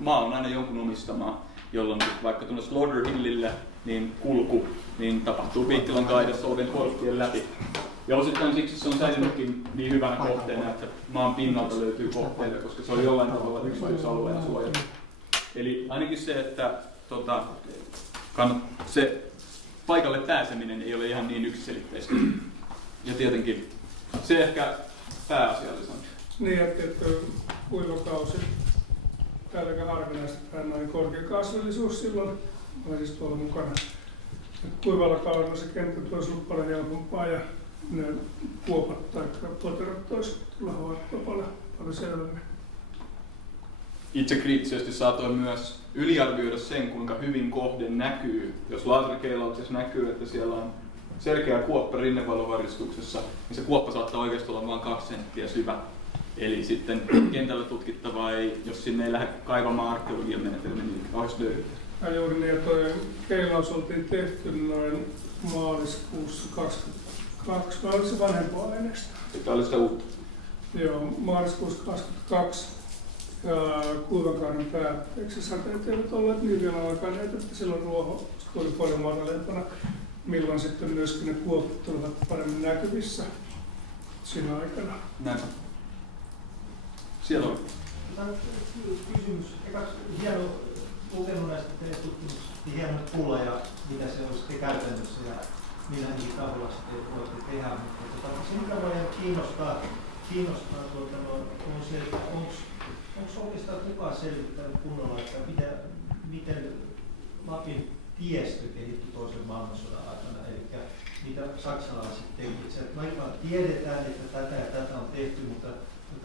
maa on aina jonkun omistamaa, jolloin vaikka tuonne Slaughter Hillille niin kulku niin tapahtuu Viikkilan kaidassa oven porttien läpi. Ja osittain siksi se on säilynytkin niin hyvänä kohteena, että maan pinnalta löytyy kohteita, koska se on jollain tavalla yksityisalueen suojelu. Eli ainakin se, että se paikalle pääseminen ei ole ihan niin yksiselitteistä. Ja tietenkin se ehkä pääasiallisempi. Niin, että kuivakausi, täälläkin harvinaista noin korkea kasvillisuus silloin, olen siis tuolla mukana. Kuivalla kaudella se kenttä olisi ollut paljon helpompaa ja ne kuopat tai poterot olisi tulla havaittua paljon selvemmin. Itse kriittisesti saatoin myös yliarvioida sen, kuinka hyvin kohde näkyy. Jos laserkeilauksessa näkyy, että siellä on selkeä kuoppa rinnevallovaristuksessa, niin se kuoppa saattaa oikeasti olla vain 2 senttiä syvä. Eli sitten kentällä tutkittavaa ei, jos sinne ei lähde kaivamaan arkeologian menetelmiä, niin kauheasti löytyy. Ja juuri niin, että keilaus oltiin tehty noin maaliskuussa 2022, vai oliko se vanhempaa aineesta? Tämä oli sitä uutta. Joo, maaliskuussa 2022. kuivakauden päätteeksi. Sateet eivät olleet niin vielä alkaneet, että silloin ruoho oli paljon matalempana, milloin sitten myöskin ne kuopat olivat paremmin näkyvissä siinä aikana. Näin. Siellä on. Kysymys. Hieno lukenut näistä teidän tutkimuksista, hieno kuulla ja mitä se on sitten käytännössä ja millä niitä avulla sitten voitte tehdä. Mutta se mikä voi kiinnostaa on se, että onko oikeastaan kukaan selvittänyt kunnolla, että miten Lapin tiestö kehittyi toisen maailmansodan aikana, eli mitä saksalaiset tekivät. Vaikka tiedetään, että tätä ja tätä on tehty, mutta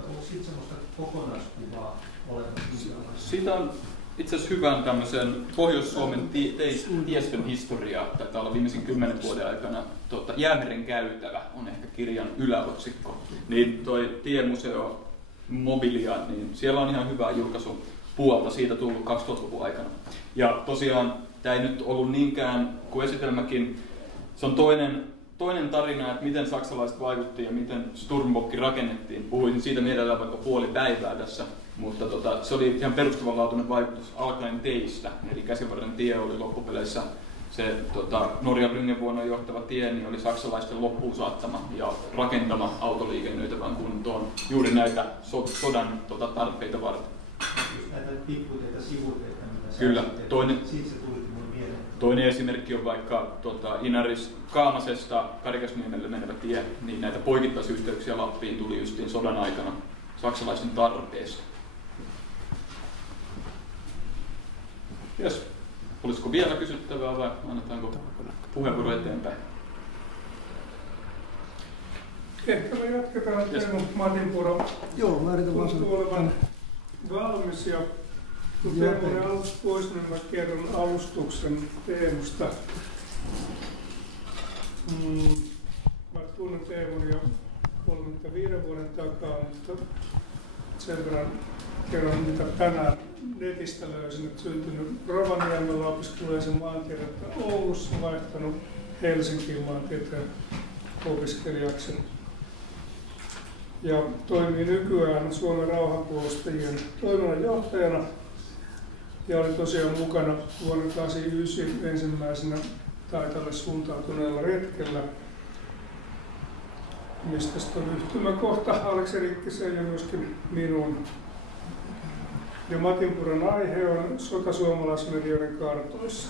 onko sitten semmoista kokonaiskuvaa olemassa? Siitä on itse asiassa hyvän tämmöisen Pohjois-Suomen tiestön historiaa. Taitaa olla viimeisen 10 vuoden aikana. Jäämeren käytävä on ehkä kirjan yläotsikko. Niin toi Tiemuseo Mobilia, niin siellä on ihan hyvää julkaisupuolta siitä tullut 2000-luvun aikana. Ja tosiaan tämä ei nyt ollut niinkään kuin esitelmäkin. Se on toinen tarina, että miten saksalaiset vaikuttiin ja miten Sturmbokki rakennettiin. Puhuisin siitä mielellään vaikka puoli päivää tässä, mutta se oli ihan perustavanlaatuinen vaikutus alkaen teistä. Eli Käsivarren tie oli loppupeleissä se Norjan Ryngenvuonon johtava tie, niin oli saksalaisten loppuun saattama ja rakentama autoliikennöitävän kuntoon juuri näitä sodan tarpeita varten. Näitä pikkuteita, sivuteita, mitä kyllä. Siitä se tuli minulle mieleen. Toinen esimerkki on vaikka Inaris Kaamasesta Karikasniemelle menevä tie, niin näitä poikittaisyhteyksiä Lappiin tuli justiin sodan aikana saksalaisen tarpeesta. Yes. Olisiko vielä kysyttävää vai annetaanko puheenvuoro eteenpäin? Ehkä me jatketaan Teemu Matinpuro. Joo, mä yritän vaan olevan valmis ja kun Teemu oli alusta pois, niin mä kerron alustuksen Teemusta. Mä tunnen Teemun jo 35 vuoden takaa, mutta sen verran kerron, mitä tänään netistä löysin, että syntynyt Rovaniemellä, opiskellut ensin maantiedettä Oulussa, vaihtanut Helsinkiin maantieteen opiskelijaksi. Ja toimii nykyään Suomen rauhanpuolustajien toiminnanjohtajana ja oli tosiaan mukana vuonna 1989 ensimmäisenä taitalle suuntautuneella retkellä, mistä sitten on yhtymäkohta Aleksi Rikkisen ja myöskin minun. Ja Matinpuron aihe on sota suomalaismedioiden kartoissa.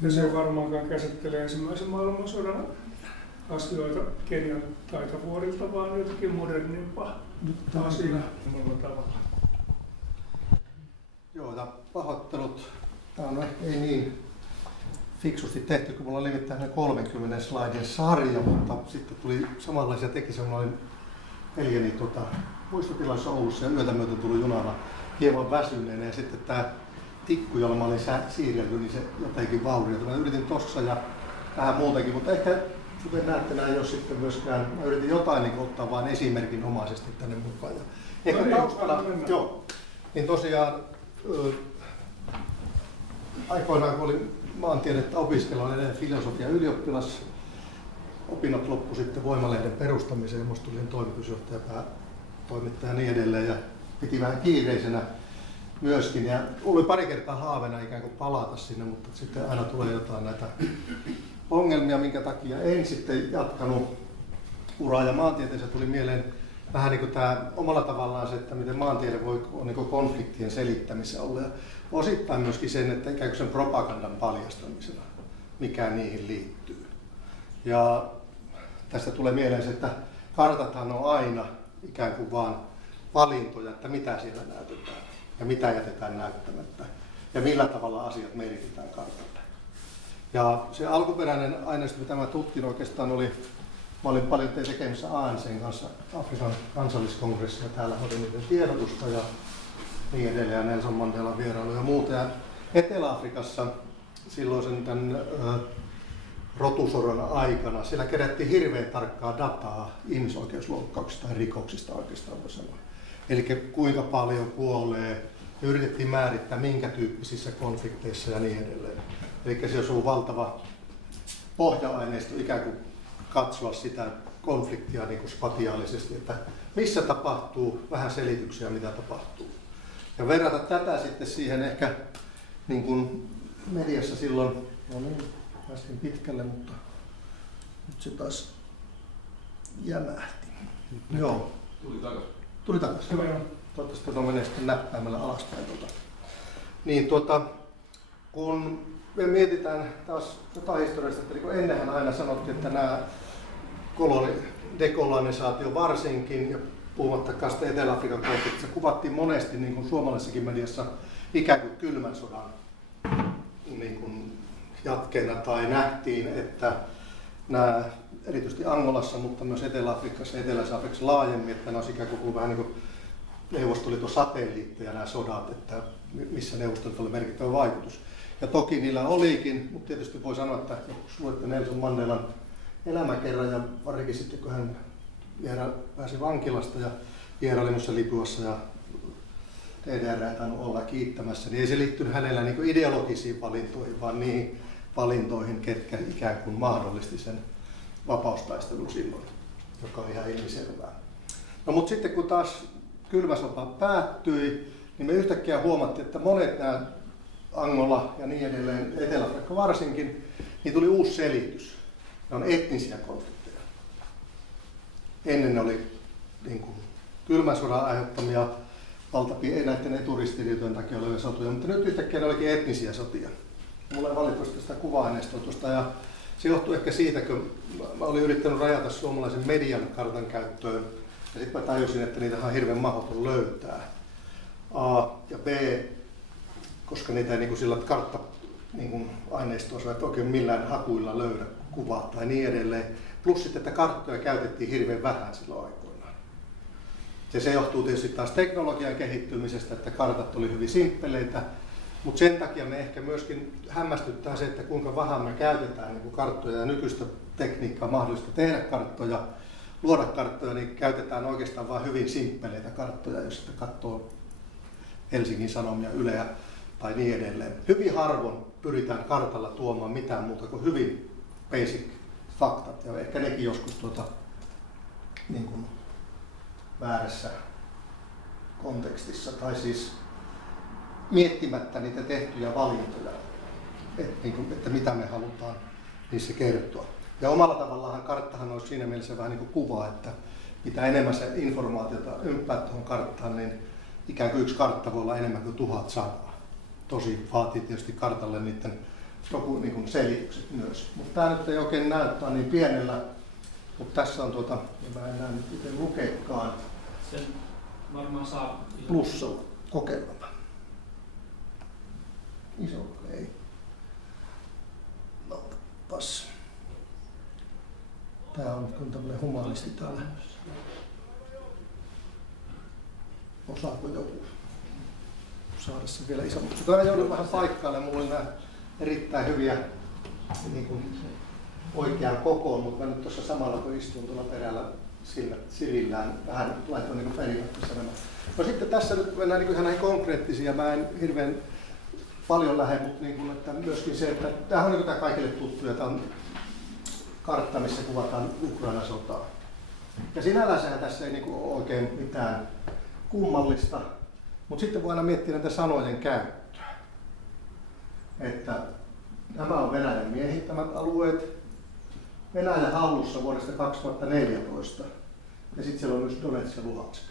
Ja se varmaankaan käsittelee ensimmäisen maailmansodan asioita Kenian taitavuorilta, vaan jotakin modernimpaa asiaa tavalla. Joo, ja pahoittelut. Tämä on ehkä ei niin fiksusti tehty, kun mulla oli nimittäin 30 slaidien sarja, mutta sitten tuli samanlaisia tekisiä. Mulla oli veljeni muistotilassa Oulussa ja yötä myöten tuli junalla hieman väsyneenä ja sitten tämä tikku, jolla mä olin siirrelty, niin se jotenkin vaurioitui. Mä yritin tossa ja vähän muutenkin, mutta ehkä kuten näette, nämä ei ole sitten myöskään, mä yritin jotain niin ottaa vain esimerkinomaisesti tänne mukaan. Ja ehkä taustalla, joo, niin tosiaan aikoinaan kun olin maantiedettä opiskella, olin edelleen filosofia ylioppilas. Opinnot loppu sitten Voimalehden perustamiseen ja musta tuli toimitusjohtaja, päätoimittaja ja niin edelleen. Ja piti vähän kiireisenä myöskin. Ja oli pari kertaa haaveena ikään kuin palata sinne, mutta sitten aina tulee jotain näitä ongelmia, minkä takia en sitten jatkanut uraa. Ja maantieteessä tuli mieleen vähän niin kuin tämä omalla tavallaan se, että miten maantiede voi niin kuin konfliktien selittämisessä olla. Ja osittain myöskin sen, että ikään kuin sen propagandan paljastamisena, mikä niihin liittyy. Ja tästä tulee mieleen se, että kartathan on aina ikään kuin vaan valintoja, että mitä siellä näytetään ja mitä jätetään näyttämättä ja millä tavalla asiat merkitään kartalle. Ja se alkuperäinen aineisto, mitä mä tutkin oikeastaan oli, mä olin paljon tekemissä ANC:n kanssa, Afrikan kansalliskongressia, täällä hoidin niiden tiedotusta ja niin edelleen, ja Nelson Mandelan vierailu ja muuta. Ja Etelä-Afrikassa silloisen tämän rotusodan aikana, siellä kerättiin hirveän tarkkaa dataa ihmisoikeusloukkauksista tai rikoksista oikeastaan voi sanoa. Eli kuinka paljon kuolee, ja yritettiin määrittää minkä tyyppisissä konflikteissa ja niin edelleen. Eli se on valtava pohja-aineisto ikään kuin katsoa sitä konfliktia niin kuin spatiaalisesti, että missä tapahtuu, vähän selityksiä mitä tapahtuu. Ja verrata tätä sitten siihen ehkä niin kuin mediassa silloin, no niin, päästiin pitkälle, mutta nyt se taas jämähti. Joo. Tuli takaisin. Hyvä, joo. Toivottavasti tuo menee sitten näppäimällä alaspäin. Niin, kun me mietitään taas jotain historiasta, että niin ennenhän aina sanottiin, että nämä dekolonisaatio varsinkin, ja puhumattakaan sitten Etelä-Afrikan konfliktissa, kuvattiin monesti niin kuin suomalaisessakin mediassa ikään kuin kylmän sodan niin kuin jatkeena, tai nähtiin, että nämä erityisesti Angolassa, mutta myös Etelä-Afrikassa ja Etelä-Afrikassa laajemmin, että nämä olisi ikään kuin vähän niin kuin Neuvostoliiton satelliitteja nämä sodat, että missä Neuvostoliitolla oli merkittävä vaikutus. Ja toki niillä olikin, mutta tietysti voi sanoa, että jos luette Nelson Mandelan elämäkerran ja varsinkin sitten kun hän pääsi vankilasta ja vieraili myös Libyassa ja DDR ei tainnut olla kiittämässä, niin ei se liittynyt hänellä niin kuin ideologisiin valintoihin, vaan niihin valintoihin, ketkä ikään kuin mahdollisti sen vapaustaistelun silloin, joka on ihan ilmiselvää. No mutta sitten kun taas kylmä sota päättyi, niin me yhtäkkiä huomattiin, että monet nämä Angola ja niin edelleen, Etelä-Afrikka varsinkin, niin tuli uusi selitys. Ne on etnisiä konflikteja. Ennen ne oli niin kuin kylmän sodan aiheuttamia näiden eturistiriitojen takia olevia sotia, mutta nyt yhtäkkiä ne olikin etnisiä sotia. Mulla ei valitettavasti sitä kuva-aineistoa tuosta, ja se johtuu ehkä siitä, kun mä olin yrittänyt rajata suomalaisen median kartan käyttöön, ja sitten mä tajusin, että niitä on hirveän mahdoton löytää. A ja B, koska niitä ei niin kuin sillä kartta-aineistoa että oikein millään hakuilla löydä kuvaa tai niin edelleen. Plus sitten, että karttoja käytettiin hirveän vähän silloin aikoinaan. Se johtuu tietysti taas teknologian kehittymisestä, että kartat oli hyvin simppeleitä, mutta sen takia me ehkä myöskin hämmästyttää se, että kuinka vähän me käytetään niin kuin karttoja ja nykyistä tekniikkaa mahdollista tehdä karttoja, luoda karttoja, niin käytetään oikeastaan vain hyvin simppeleitä karttoja, jos sitten katsoo Helsingin Sanomia, Yleä tai niin edelleen. Hyvin harvoin pyritään kartalla tuomaan mitään muuta kuin hyvin basic faktat, ja ehkä nekin joskus niin kuin väärässä kontekstissa, tai siis miettimättä niitä tehtyjä valintoja, että mitä me halutaan niissä kertoa. Ja omalla tavallaan karttahan olisi siinä mielessä vähän niin kuin kuva, että mitä enemmän se informaatiota ympää tuohon karttaan, niin ikään kuin yksi kartta voi olla enemmän kuin 1000 sanaa. Tosi vaatii tietysti kartalle niiden niin kuin selitykset myös. Mutta tämä nyt ei oikein näyttää niin pienellä, mutta tässä on ja mä en näe nyt miten lukeekaan. Sen varmaan saa Plussalla kokeilemaan. Iso ei. No, pas. Tää on kun tämmönen humanisti täällä. Osaako joku saada sen vielä isommaksi? Mä joudun vähän paikkailemaan, mulla oli nää erittäin hyviä niin kuin oikeaan kokoon, mutta mä nyt tuossa samalla kun istun tuolla perällä sivillään vähän laitoin niin periaatteessa nämä. No sitten tässä nyt mennään niin ihan näihin konkreettisiin, ja mä en hirveän paljon lähde, mutta niin kuin, että myöskin se, että tämähän on niin tämä kaikille tuttu, ja tämä on kartta, missä kuvataan Ukrainan sotaa. Ja sinällänsä tässä ei niin kuin ole oikein mitään kummallista, mutta sitten voi aina miettiä näitä sanojen käyttöä. Että nämä on Venäjän miehittämät alueet, Venäjän hallussa vuodesta 2014, ja sitten siellä on myös Donetsk ja Luhansk.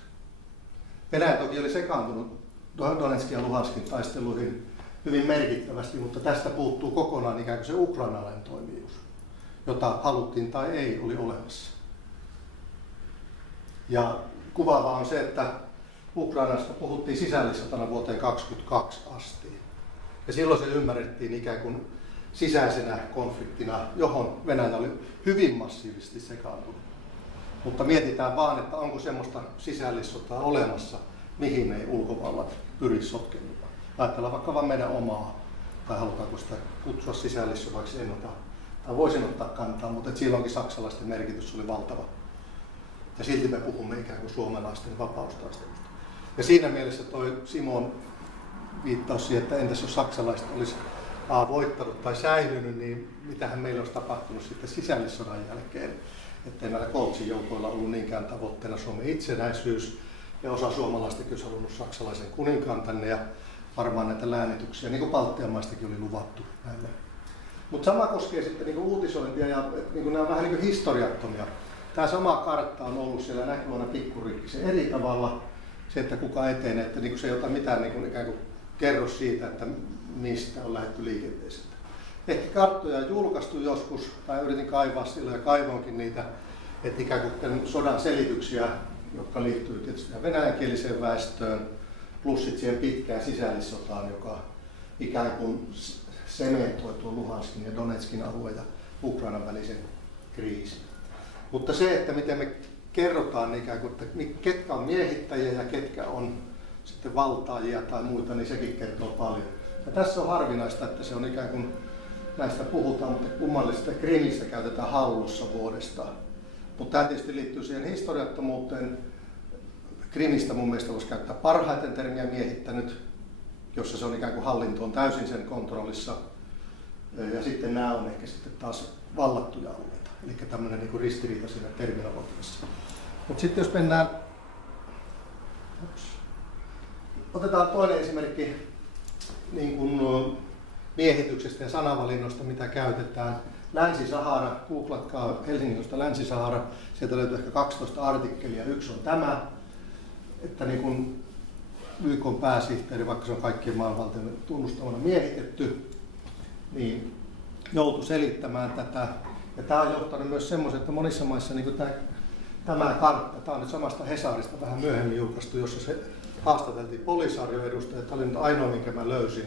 Venäjä toki oli sekaantunut Donetskin ja Luhanskin taisteluihin hyvin merkittävästi, mutta tästä puuttuu kokonaan ikään kuin se ukrainalainen toimijuus, jota haluttiin tai ei, oli olemassa. Ja kuvaavaa on se, että Ukrainasta puhuttiin sisällissotana vuoteen 2022 asti. Ja silloin se ymmärrettiin ikään kuin sisäisenä konfliktina, johon Venäjä oli hyvin massiivisesti sekaantunut. Mutta mietitään vaan, että onko semmoista sisällissotaa olemassa, mihin ei ulkovallat pyri sotkemaan. Ajatellaan vaikka vain meidän omaa, tai halutaanko sitä kutsua sisällissodaksi, en ota, tai voisin ottaa kantaa, mutta silloinkin saksalaisten merkitys oli valtava. Ja silti me puhumme ikään kuin suomalaisten vapaustaistelusta. Ja siinä mielessä toi Simon viittaus siihen, että entäs jos saksalaiset olisi voittanut tai säilynyt, niin mitähän meillä olisi tapahtunut sitten sisällissodan jälkeen. ettei näillä Koltsin joukoilla ollut niinkään tavoitteena Suomen itsenäisyys, ja osa suomalaista olisi halunnut saksalaisen kuninkaan tänne, ja varmaan näitä läänityksiä, niin kuin Baltian maistakin oli luvattu näille. Mutta sama koskee sitten niin kuin uutisointia, ja niin kuin nämä on vähän niin kuin historiattomia. Tämä sama kartta on ollut siellä näkyvänä pikkurikki, se eri tavalla, se, että kuka etenee, että niin kuin se ei ota mitään niin kuin ikään kuin kerro siitä, että mistä on lähdetty liikenteeseen. Ehkä karttoja on julkaistu joskus, tai yritin kaivaa silloin ja kaivoinkin niitä, että ikään kuin sodan selityksiä, jotka liittyy tietysti venäjänkieliseen väestöön, plus sitten siihen pitkään sisällissotaan, joka ikään kuin sementoi tuon Luhanskin ja Donetskin alueen ja Ukrainan välisen kriisin. Mutta se, että miten me kerrotaan ikään kuin, että ketkä on miehittäjiä ja ketkä on sitten valtaajia tai muita, niin sekin kertoo paljon. Ja tässä on harvinaista, että se on ikään kuin, näistä puhutaan, mutta kummallista Krimistä käytetään hallussa vuodesta. Mutta tämä tietysti liittyy siihen historiattomuuteen. Krimistä mun mielestä voisi käyttää parhaiten termiä miehittänyt, jossa se on ikään kuin hallinto on täysin sen kontrollissa. Ja sitten nämä on ehkä sitten taas vallattuja alueita. Eli tämmöinen niin kuin ristiriita siinä terminologiassa. Mutta sitten jos mennään, otetaan toinen esimerkki niin kuin miehityksestä ja sanavalinnosta, mitä käytetään. Länsi-Sahara, googlatkaa Helsingistä Länsi-Sahara, sieltä löytyy ehkä 12 artikkelia. Yksi on tämä, että niin kuin YK:n pääsihteeri, vaikka se on kaikkien maanvaltioiden tunnustamana miehitetty, niin joutui selittämään tätä. Ja tämä on johtanut myös semmoisen, että monissa maissa niin kuin tämä kartta, tämä on nyt samasta Hesarista vähän myöhemmin julkaistu, jossa se haastateltiin Polisario-edustajia. Tämä oli nyt ainoa, minkä mä löysin,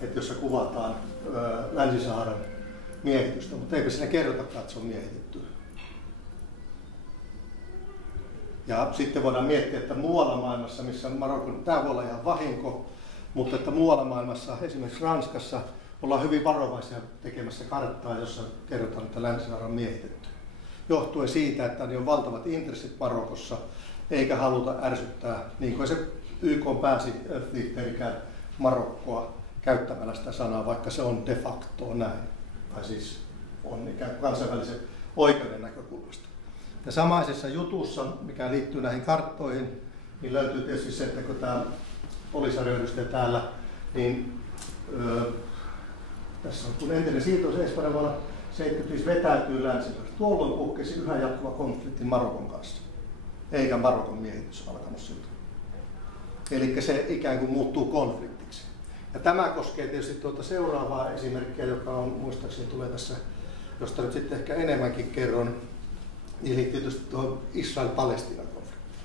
että jossa kuvataan Länsi-Saharan miehitystä, mutta eipä siinä kerrotakaan, että se on miehitetty. Ja sitten voidaan miettiä, että muualla maailmassa, missä Marokon, tämä voi olla ihan vahinko, mutta että muualla maailmassa, esimerkiksi Ranskassa, ollaan hyvin varovaisia tekemässä karttaa, jossa kerrotaan, että Länsi-Sahara on miehitetty. Johtuen siitä, että on valtavat intressit Marokossa, eikä haluta ärsyttää, niin kuin se YK:n pääsihteerikään Marokkoa käyttämällä sitä sanaa, vaikka se on de facto näin. Tai siis on ikään kuin kansainvälisen oikeuden näkökulmasta. Ja samaisessa jutussa, mikä liittyy näihin karttoihin, niin löytyy tietysti se, että kun tämä Polisario-edustaja täällä, niin tässä on, kun entinen siirto Espanjan vuonna 75 vetäytyy länsimaista. Tuolloin puhkesi yhä jatkuva konflikti Marokon kanssa, eikä Marokon miehitys alkanut siltä. Eli se ikään kuin muuttuu konfliktiksi. Ja tämä koskee tietysti tuota seuraavaa esimerkkiä, joka on, muistaakseni tulee tässä, josta nyt sitten ehkä enemmänkin kerron, niin liittyy tietysti tuohon Israel-Palestiina-konfliktiin.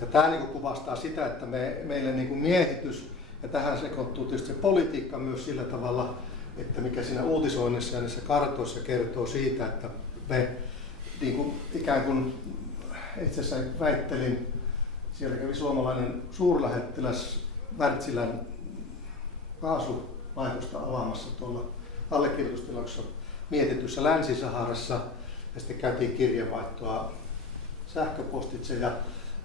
Ja tämä niin kuin kuvastaa sitä, että meille niin kuin miehitys, ja tähän sekoittuu tietysti se politiikka myös sillä tavalla, että mikä siinä uutisoinnissa ja niissä kartoissa kertoo siitä, että me niin kuin ikään kuin itse asiassa väittelin, siellä kävi suomalainen suurlähettiläs Wärtsilän kaasulaitosta avaamassa tuolla allekirjoitustilauksessa mietityssä Länsi-Saharassa, ja sitten käytiin kirjeenvaihtoa sähköpostitse, ja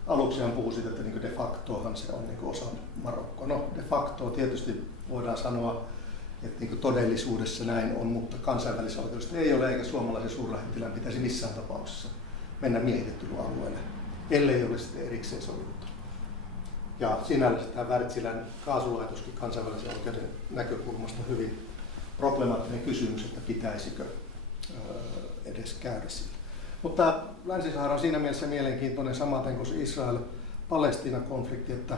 aluksi hän puhui siitä, että niin de factohan se on niin osa Marokkoa. No de facto tietysti voidaan sanoa, että niin todellisuudessa näin on, mutta kansainvälisessä oikeudessa ei ole, eikä suomalaisen suurlähettilään pitäisi missään tapauksessa mennä miehitettylle alueelle, ellei ole sitten erikseen sovittu. Ja sinällään tämä Wärtsilän kaasulaitoskin kansainvälisen oikeuden näkökulmasta hyvin problemaattinen kysymys, että pitäisikö edes käydä sillä. Mutta Länsi-Sahara on siinä mielessä mielenkiintoinen samaten kuin se Israel-Palestiina-konflikti, että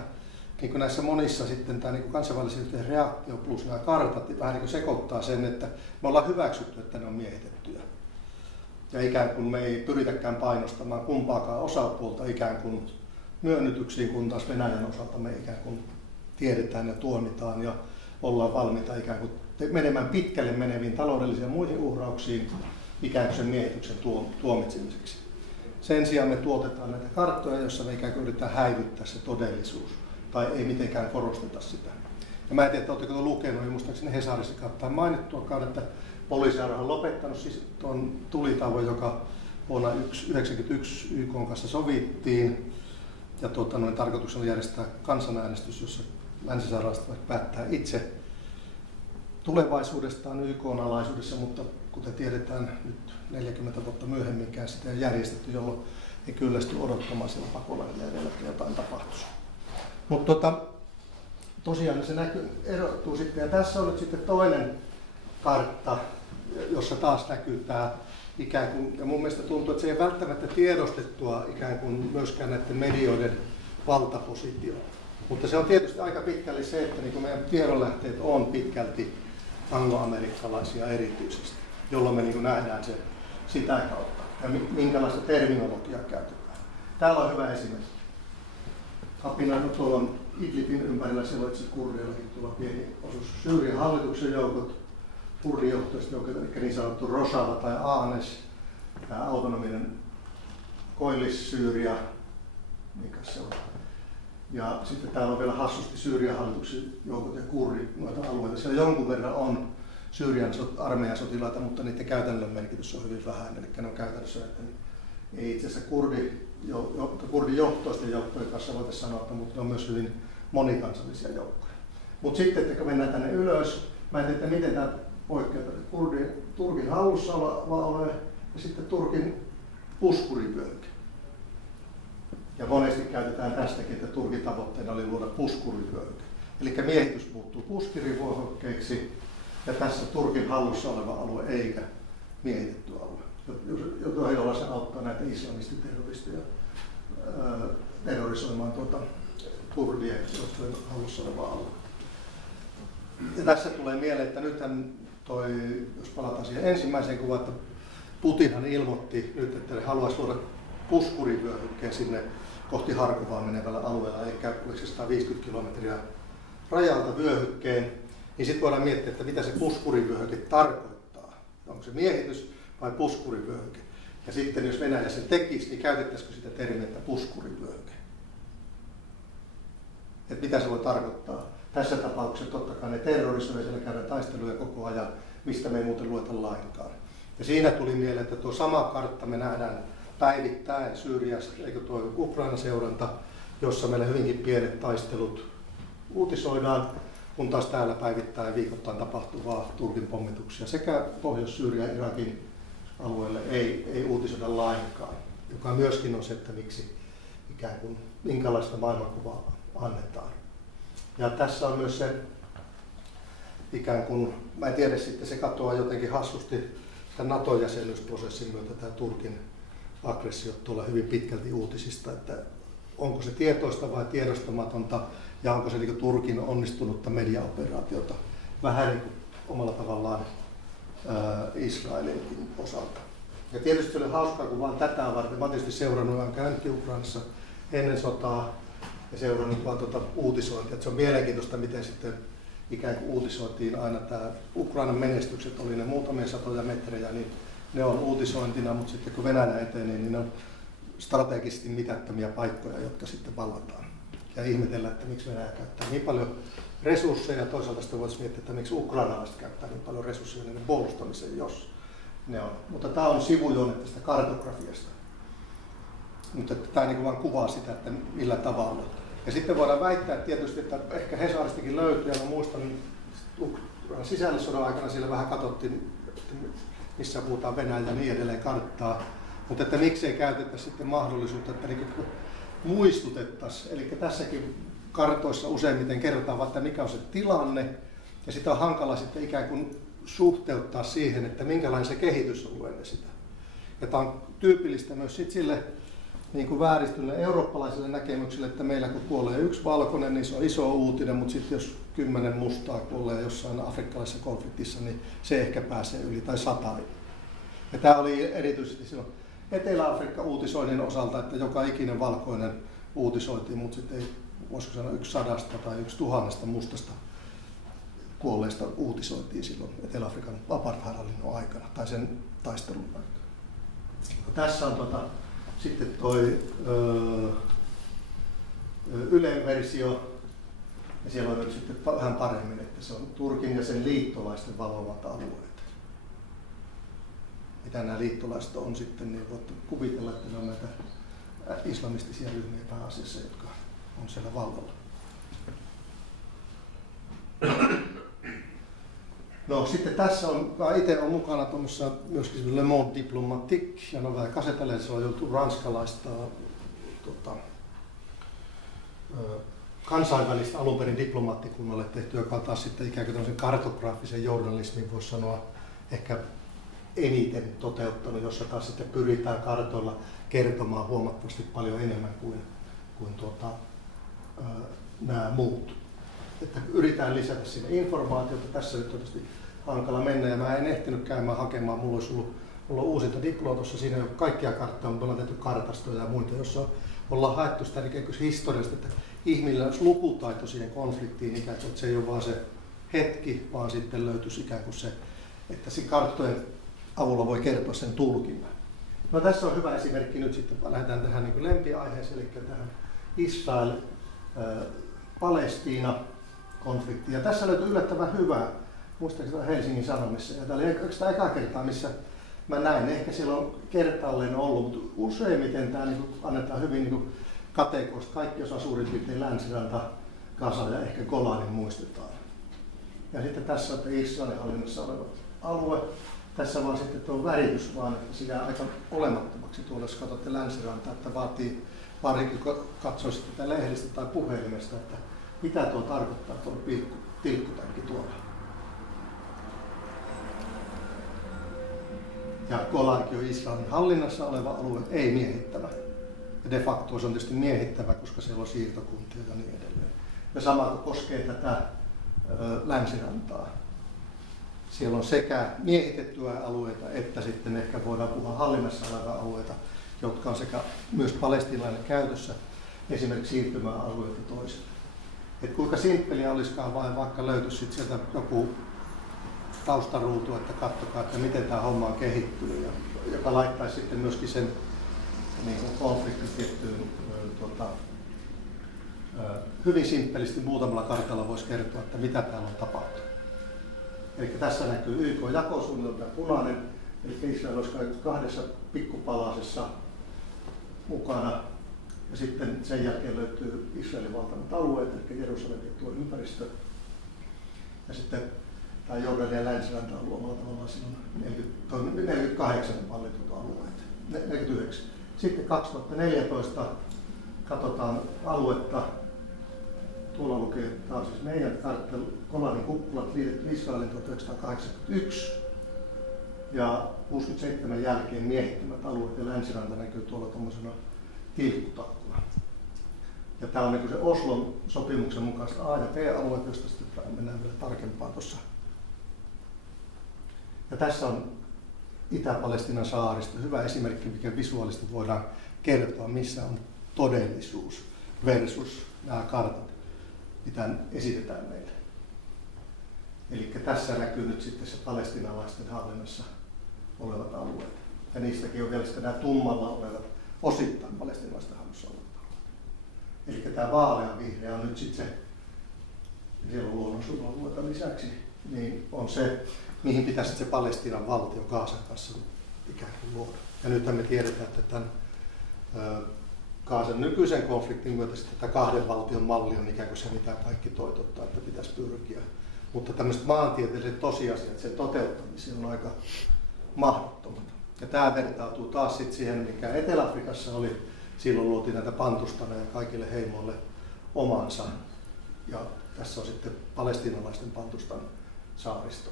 niin kuin näissä monissa sitten tämä niin kansainvälisen reaktio plus nämä kartat vähän niin kuin sekoittaa sen, että me ollaan hyväksytty, että ne on miehitettyjä. Ja ikään kuin me ei pyritäkään painostamaan kumpaakaan osapuolta ikään kuin myönnytyksiin, kun taas Venäjän osalta me ikään kuin tiedetään ja tuomitaan ja ollaan valmiita ikään kuin menemään pitkälle meneviin taloudellisiin ja muihin uhrauksiin ikään kuin sen miehityksen tuomitsemiseksi. Sen sijaan me tuotetaan näitä karttoja, joissa me ikään kuin yritetään häivyttää se todellisuus tai ei mitenkään korosteta sitä. Ja mä en tiedä, että oletteko lukenut, ja muistaakseni Hesarissa kannattaa mainittuakaan, että Polisario on lopettanut siis tuon tulitauon, joka vuonna 1991 YK:n kanssa sovittiin. Ja tarkoituksena järjestää kansanäänestys, jossa Länsi-Saharasta päättää itse. tulevaisuudestaan YK-alaisuudessa, mutta kuten tiedetään, nyt 40 vuotta myöhemminkään sitä ei järjestetty, jolloin ei kyllästy odottamaan siellä pakolaisleireillä, että jotain tapahtuisi. Mutta tosiaan se erottuu sitten, ja tässä on nyt sitten toinen kartta, jossa taas näkyy tämä ikään kuin, ja mun mielestä tuntuu, että se ei välttämättä tiedostettua ikään kuin myöskään näiden medioiden valtapositio. Mutta se on tietysti aika pitkälle se, että niin kuin meidän tiedonlähteet on pitkälti angloamerikkalaisia erityisesti, jolloin me niin kuin nähdään se sitä kautta ja minkälaista terminologiaa käytetään. Täällä on hyvä esimerkki. Kapina, tuolla on Idlibin ympärillä sijaitsi kurdeillakin tuolla pieni osuus Syyrian hallituksen joukot, kurdijohtoiset joukot, eli niin sanottu Rojava tai Anes, tämä autonominen Koillis-Syyria, mikä se on. Ja sitten täällä on vielä hassusti Syyrian hallituksen joukot ja kurdi noita alueita. Siellä jonkun verran on Syyrian armeijan sotilaita, mutta niiden käytännön merkitys on hyvin vähän. Eli ne on käytännössä, että ei itse asiassa kurdijohtoisten joukkojen kanssa voitaisiin sanoa, mutta ne on myös hyvin monikansallisia joukkoja. Mutta sitten, kun mennään tänne ylös, mä en tiedä, miten tämä poikkeaa Turkin hallussa oleva ja sitten Turkin puskurivyöhyke. Ja monesti käytetään tästäkin, että Turkin tavoitteena oli luoda puskurivyöhyke. Eli miehitys muuttuu puskurivyöhykkeeksi ja tässä Turkin hallussa oleva alue eikä miehitetty alue, jolla se auttaa näitä islamistiterroristeja terrorisoimaan kurdien hallussa oleva alue. Ja tässä tulee mieleen, että nythän jos palataan siihen ensimmäiseen kuvaan, että Putinhan ilmoitti nyt, että he haluaisi luoda puskurivyöhykkeen sinne kohti Harkovaa menevällä alueella, eli oliko se 150 kilometriä rajalta vyöhykkeen, niin sitten voidaan miettiä, että mitä se puskurivyöhyke tarkoittaa. Onko se miehitys vai puskurivyöhyke? Ja sitten jos Venäjä sen tekisi, niin käytettäisikö sitä termiä, että puskurivyöhyke? Että mitä se voi tarkoittaa? Tässä tapauksessa totta kai ne terrorisoivat, siellä käydään taisteluja koko ajan, mistä me ei muuten lueta lainkaan. Ja siinä tuli mieleen, että tuo sama kartta me nähdään päivittäin Syyriassa, eikö tuo Ukraina-seuranta, jossa meillä hyvinkin pienet taistelut uutisoidaan, kun taas täällä päivittäin viikoittain tapahtuvaa Turkin pommituksia sekä Pohjois-Syyrian ja Irakin alueelle ei uutisoida lainkaan, joka myöskin on se, että miksi ikään kuin minkälaista maailmankuvaa annetaan. Ja tässä on myös se ikään kuin, mä en tiedä sitten, se katoaa jotenkin hassusti tämän NATO-jäsenyysprosessin myötä tämä Turkin aggressio tuolla hyvin pitkälti uutisista, että onko se tietoista vai tiedostamatonta ja onko se niin kuin Turkin onnistunutta mediaoperaatiota vähän niin kuin omalla tavallaan Israelinkin osalta. Ja tietysti se oli hauskaa, kun vaan tätä varten, mä olen tietysti seurannut, olen käynytkin Ukrainassa ennen sotaa ja seurannut vaan uutisointia. Että se on mielenkiintoista, miten sitten ikään kuin uutisoitiin aina tämä Ukrainan menestykset, oli ne muutamia satoja metrejä, niin ne on uutisointina, mutta sitten kun Venäjä etenee, niin ne on strategisesti mitättömiä paikkoja, jotka sitten vallataan. Ja ihmetellä, että miksi Venäjä käyttää niin paljon resursseja, ja toisaalta sitten voisi miettiä, että miksi ukrainalaiset käyttää niin paljon resursseja niiden puolustamiseen, jos ne on. Mutta tämä on sivujuone tästä kartografiasta. Mutta tämä niin vaan kuvaa sitä, että millä tavalla. Ja sitten voidaan väittää tietysti, että ehkä Hesaristakin löytyy, ja mä muistan sisällissodan aikana siellä vähän katsottiin, missä puhutaan Venäjä ja niin edelleen karttaa, mutta että miksei käytettäisi sitten mahdollisuutta, että niin muistutettaisiin. Eli tässäkin kartoissa useimmiten kerrotaan, että mikä on se tilanne, ja sitä on hankala sitten ikään kuin suhteuttaa siihen, että minkälainen se kehitys on ollut ennen sitä. Ja tämä on tyypillistä myös sille niin kuin vääristyneelle eurooppalaiselle näkemykselle, että meillä kun kuolee yksi valkoinen, niin se on iso uutinen, mutta sitten jos 10 mustaa kuolee jossain afrikkalaisessa konfliktissa, niin se ehkä pääsee yli tai 100. Ja tämä oli erityisesti silloin Etelä-Afrikka uutisoinnin osalta, että joka ikinen valkoinen uutisoitiin, mutta sitten ei, voisiko sanoa 100 tai 1000 mustasta kuolleesta uutisoitiin silloin Etelä-Afrikan apartheid-hallinnon aikana tai sen taistelun aikana. Tässä on sitten toi Ylen versio, ja siellä on nyt sitten vähän paremmin, että se on Turkin ja sen liittolaisten valvovat alueet. Mitä nämä liittolaiset on sitten, niin voitte kuvitella, että ne on näitä islamistisia ryhmiä pääasiassa, jotka on siellä vallalla. No sitten tässä on, itse on mukana tuommoissa myöskin Le Monde Diplomatique, ja no vähän kasetaleissa on joutu ranskalaista kansainvälistä alunperin diplomaattikunnalle tehty, joka on taas sitten ikään kuin tämmöisen kartograafisen journalismin, voisi sanoa, ehkä eniten toteuttanut, jossa taas sitten pyritään kartoilla kertomaan huomattavasti paljon enemmän kuin nämä muut. Että yritetään lisätä sinne informaatiota. Tässä nyt on tietysti hankala mennä ja mä en ehtinyt käymään hakemaan. Mulla on uusinta diploa tuossa, siinä ei ole kaikkia karttoja, mutta me ollaan tehty kartastoja ja muita, jossa ollaan haettu sitä ikään kuin historiasta, että ihmisillä olisi lukutaito siihen konfliktiin, ikään kuin, että se ei ole vaan se hetki, vaan sitten löytyisi ikään kuin se, että siinä karttojen avulla voi kertoa sen tulkinnan. No tässä on hyvä esimerkki nyt sitten, lähdetään tähän niin kuin lempiaiheeseen, eli tähän Israel-Palestiina konfliktiin. Ja tässä löytyy yllättävän hyvä, muistaakseni Helsingin Sanomissa, ja tämä oli oikeastaan eka kertaa, missä mä näin, ehkä siellä on kertaalleen ollut, mutta useimmiten tämä niin annetaan hyvin niin kategorisesti. Kaikki osaa suurin piirtein Länsiranta, Gaza ja ehkä Golanin muistetaan. Ja sitten tässä on Israelin hallinnassa oleva alue. Tässä vaan sitten tuo väritys vaan, että se jää aika olemattomaksi tuolla, jos katsotte Länsirantaa, että vaatii varsinkin katsoisi tätä lehdistä tai puhelimesta, että mitä tuo tarkoittaa tuo tilkkutäkki tuolla. Ja Golankin on Israelin hallinnassa oleva alue, ei miehittävä. Ja de facto se on tietysti miehittävä, koska siellä on siirtokuntia ja niin edelleen. Ja sama koskee tätä Länsirantaa. Siellä on sekä miehitettyjä alueita, että sitten ehkä voidaan puhua hallinnassa olevia alueita, jotka on sekä myös palestiinalainen käytössä, esimerkiksi siirtymäalueita toisille. Et kuinka simppeliä olisikaan vain, vaikka löytyisi sieltä joku taustaruutu, että katsokaa, että miten tämä homma on kehittynyt, ja joka laittaisi sitten myöskin sen niin konfliktin tiettyyn hyvin simppelisti muutamalla kartalla voisi kertoa, että mitä täällä on tapahtunut. Eli tässä näkyy YK-jakosuunnitelma punainen, eli Israel olisi kahdessa pikkupalasessa mukana. Ja sitten sen jälkeen löytyy Israelin valtavat alueet, eli Jerusalem ja tuo ympäristö. Ja sitten tämä Jordania ja Länsiranta on omalla tavallaan silloin 48 vallitut alueet, 49. Sitten 2014 katsotaan aluetta. Tuolla lukee, tämä on siis meidän kartta, Golanin kuppulat liitetty Israelin 1981 ja 67 jälkeen miehittämät alueet ja Länsiranta näkyy tuolla tuommoisena tilkkutakkuna. Ja tämä on niin se Oslon sopimuksen mukaista A- ja B-alueet, josta sitten mennään vielä tarkempaan tuossa. Ja tässä on Itä-Palestiinan saaristo, hyvä esimerkki, mikä visuaalisesti voidaan kertoa, missä on todellisuus versus nämä kartat, mitä esitetään meille. Eli tässä näkyy nyt sitten se palestiinalaisten hallinnassa olevat alueet. Ja niistäkin on vielä sitten nämä tummalla olevat osittain palestiinalaisten hallussa olevat alueet. Eli tämä vaaleanvihreä on nyt sitten se, siellä on luonnonsuojelualueita lisäksi, niin on se, mihin pitäisi se Palestiinan valtio Gazan kanssa ikään kuin luoda. Ja nythän me tiedetään, että tämän Gazan nykyisen konfliktin myötä tämä kahden valtion malli on ikään kuin se, mitä kaikki toitottaa, että pitäisi pyrkiä. Mutta tämmöiset maantieteelliset tosiasiat sen toteuttamiseen on aika mahdottomat. Ja tämä vertautuu taas sitten siihen, mikä Etelä-Afrikassa oli. Silloin luotiin näitä pantustaneja kaikille heimoille omansa. Ja tässä on sitten palestiinalaisten pantustan saaristo,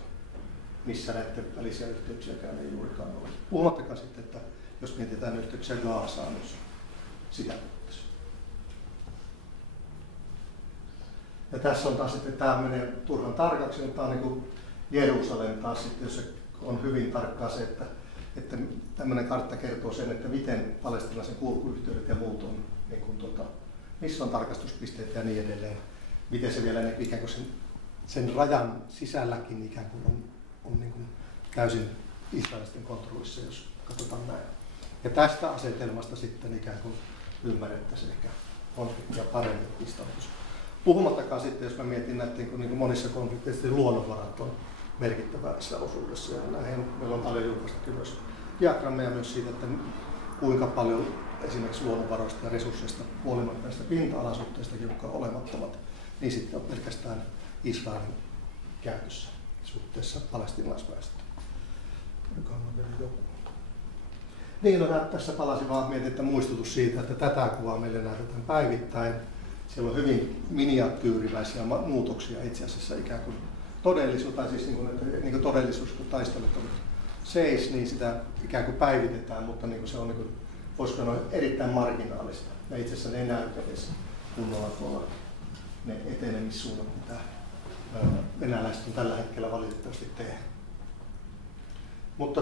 missä näiden välisiä yhteyksiäkään ei juurikaan ole. Puhumattakaan sitten, että jos mietitään yhteyksiä Gazaan, jos sitä puhuttaisiin. Ja tässä on taas sitten, tämä menee turhan tarkaksi, mutta tämä on niin kuin Jerusalem taas sitten, jos se on hyvin tarkkaa se, että tämmöinen kartta kertoo sen, että miten palestiinalaisen kulkuyhteydet ja muut on, niin kuin missä on tarkastuspisteet ja niin edelleen. Miten se vielä ikään kuin sen rajan sisälläkin ikään kuin on niin kuin täysin israelisten kontrollissa, jos katsotaan näin. Ja tästä asetelmasta sitten ikään kuin ymmärrettäisiin ehkä konfliktia paremmin pistäytys. Puhumattakaan sitten, jos mä mietin näitä niin kuin monissa konflikteissa, niin luonnonvarat on merkittävässä osuudessa. Ja näihin meillä on paljon julkaistakin myös diagrammeja myös siitä, että kuinka paljon esimerkiksi luonnonvaroista ja resursseista huolimatta näistä pinta-alasuhteista, jotka ovat olemattomat, niin sitten on pelkästään Israelin käytössä. suhteessa palestiinalaisväestöön. Niin, tässä palasin vaan mietin, että muistutus siitä, että tätä kuvaa meille näytetään päivittäin. Siellä on hyvin miniatyyrimäisiä muutoksia itse asiassa ikään kuin todellisuus, tai siis niin kuin todellisuus, kun taistelut on seis, niin sitä ikään kuin päivitetään, mutta niin kuin se on, niin kuin, voisiko sanoa, erittäin marginaalista. Ja itse asiassa ne ei näy edes kunnolla tuolla ne etenemissuunnat, mitä venäläiset on tällä hetkellä valitettavasti tehnyt. Mutta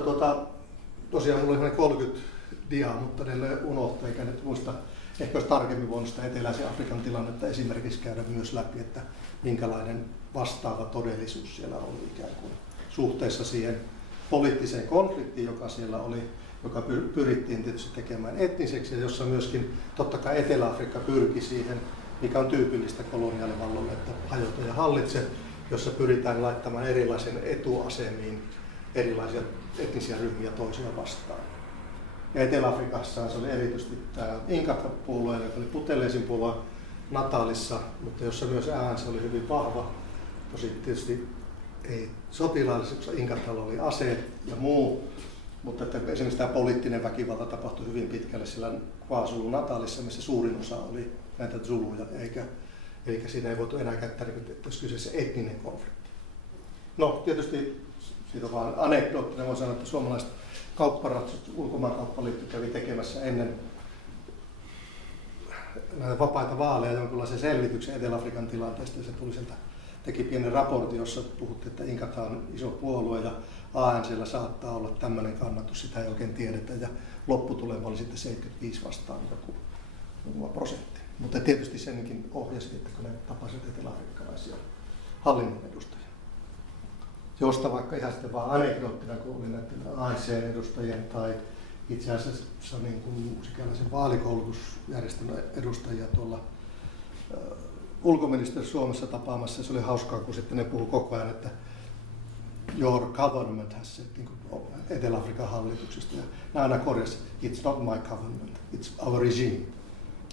tosiaan mulla oli 30 diaa, mutta ne unohtaa, eikä nyt muista. Ehkä olisi tarkemmin voinut sitä eteläisen Afrikan tilannetta esimerkiksi käydä myös läpi, että minkälainen vastaava todellisuus siellä oli ikään kuin suhteessa siihen poliittiseen konfliktiin, joka siellä oli, joka pyrittiin tietysti tekemään etniseksi ja jossa myöskin totta kai Etelä-Afrikka pyrki siihen, mikä on tyypillistä koloniaalivallolle, että hajota ja hallitse, jossa pyritään laittamaan erilaisen etuasemiin erilaisia etnisiä ryhmiä toisia vastaan. Ja Etelä-Afrikassa se oli erityisesti tämä Inka-puolue, joka oli Buthelezin puolue Natalissa, mutta jossa myös ANC oli hyvin vahva. Tosi tietysti ei sotilaallisesti, koska Inkatalla oli aseet ja muu, mutta että esimerkiksi tämä poliittinen väkivalta tapahtui hyvin pitkälle sillä KwaZulu-Natalissa, missä suurin osa oli näitä zuluja, eli siinä ei voitu enää käyttää, että olisi kyseessä etninen konflikti. No tietysti siitä on vaan anekdoottinen, voi sanoa, että suomalaiset kaupparatsut, ulkomaankauppaliitto kävi tekemässä ennen näitä vapaita vaaleja jonkinlaisen selvityksen Etelä-Afrikan tilanteesta, ja se tuli sieltä, teki pienen raportin, jossa puhuttiin, että Inkatha on iso puolue ja ANC:llä saattaa olla tämmöinen kannatus, sitä ei oikein tiedetä, ja lopputulema oli sitten 75 vastaan joku prosentti. Mutta tietysti senkin ohjasi, että kun ne tapasivat etelä-afrikkalaisia hallinnon edustajia. Josta vaikka ihan sitten vaan anekdoottina, kun oli näiden ANC-edustajien tai itse asiassa niin kuin sikäläisen vaalikoulutusjärjestelmän edustajia tuolla ulkoministeriössä Suomessa tapaamassa. Se oli hauskaa, kun sitten ne puhui koko ajan, että your government has said, niin kuin Etelä-Afrikan hallituksesta. Ja nämä aina korjasi, it's not my government, it's our regime,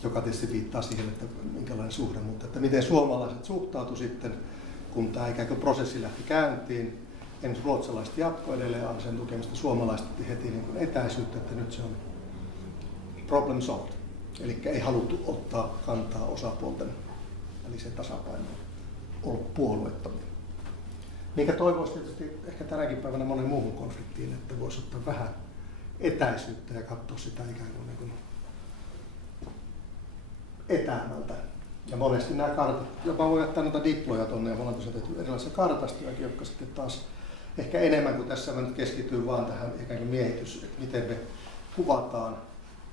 joka tietysti viittaa siihen, että minkälainen suhde, mutta että miten suomalaiset suhtautuivat sitten, kun tämä ikään kuin prosessi lähti käyntiin. Ensin ruotsalaiset jatkoi edelleen ANC:n tukemista, suomalaiset heti niin kuin etäisyyttä, että nyt se on problem solved. Eli ei haluttu ottaa kantaa osapuolten väliseen tasapainoon, olla puolueettomia. Minkä toivoisi tietysti ehkä tänäkin päivänä monen muuhun konfliktiin, että voisi ottaa vähän etäisyyttä ja katsoa sitä ikään kuin etäämältä. Ja monesti nämä kartat, jopa voi jättää noita diploja tuonne, ja me ollaan tosiaan tehty erilaisia kartastojakin, jotka sitten taas ehkä enemmän kuin tässä mä nyt keskityn vaan tähän ikään kuin miehitys, että miten me kuvataan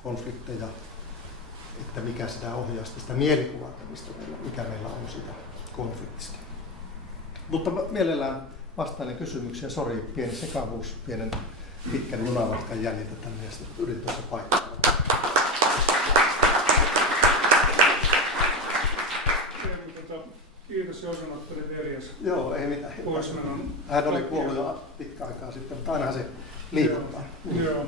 konflikteja, että mikä sitä ohjaa sitä mielikuvaa, mikä meillä on sitä konfliktista. Mutta mielellään vastailen kysymyksiä, sori, pieni sekavuus, pienen pitkän junamatkan jäljiltä tänne ja sitten yritetään se paikka. Kiitos Joosemattari Verjas. Joo, ei mitään. Hän oli kuollut jo pitkä aikaa sitten, mutta ainahan se liikuttaa. Joo.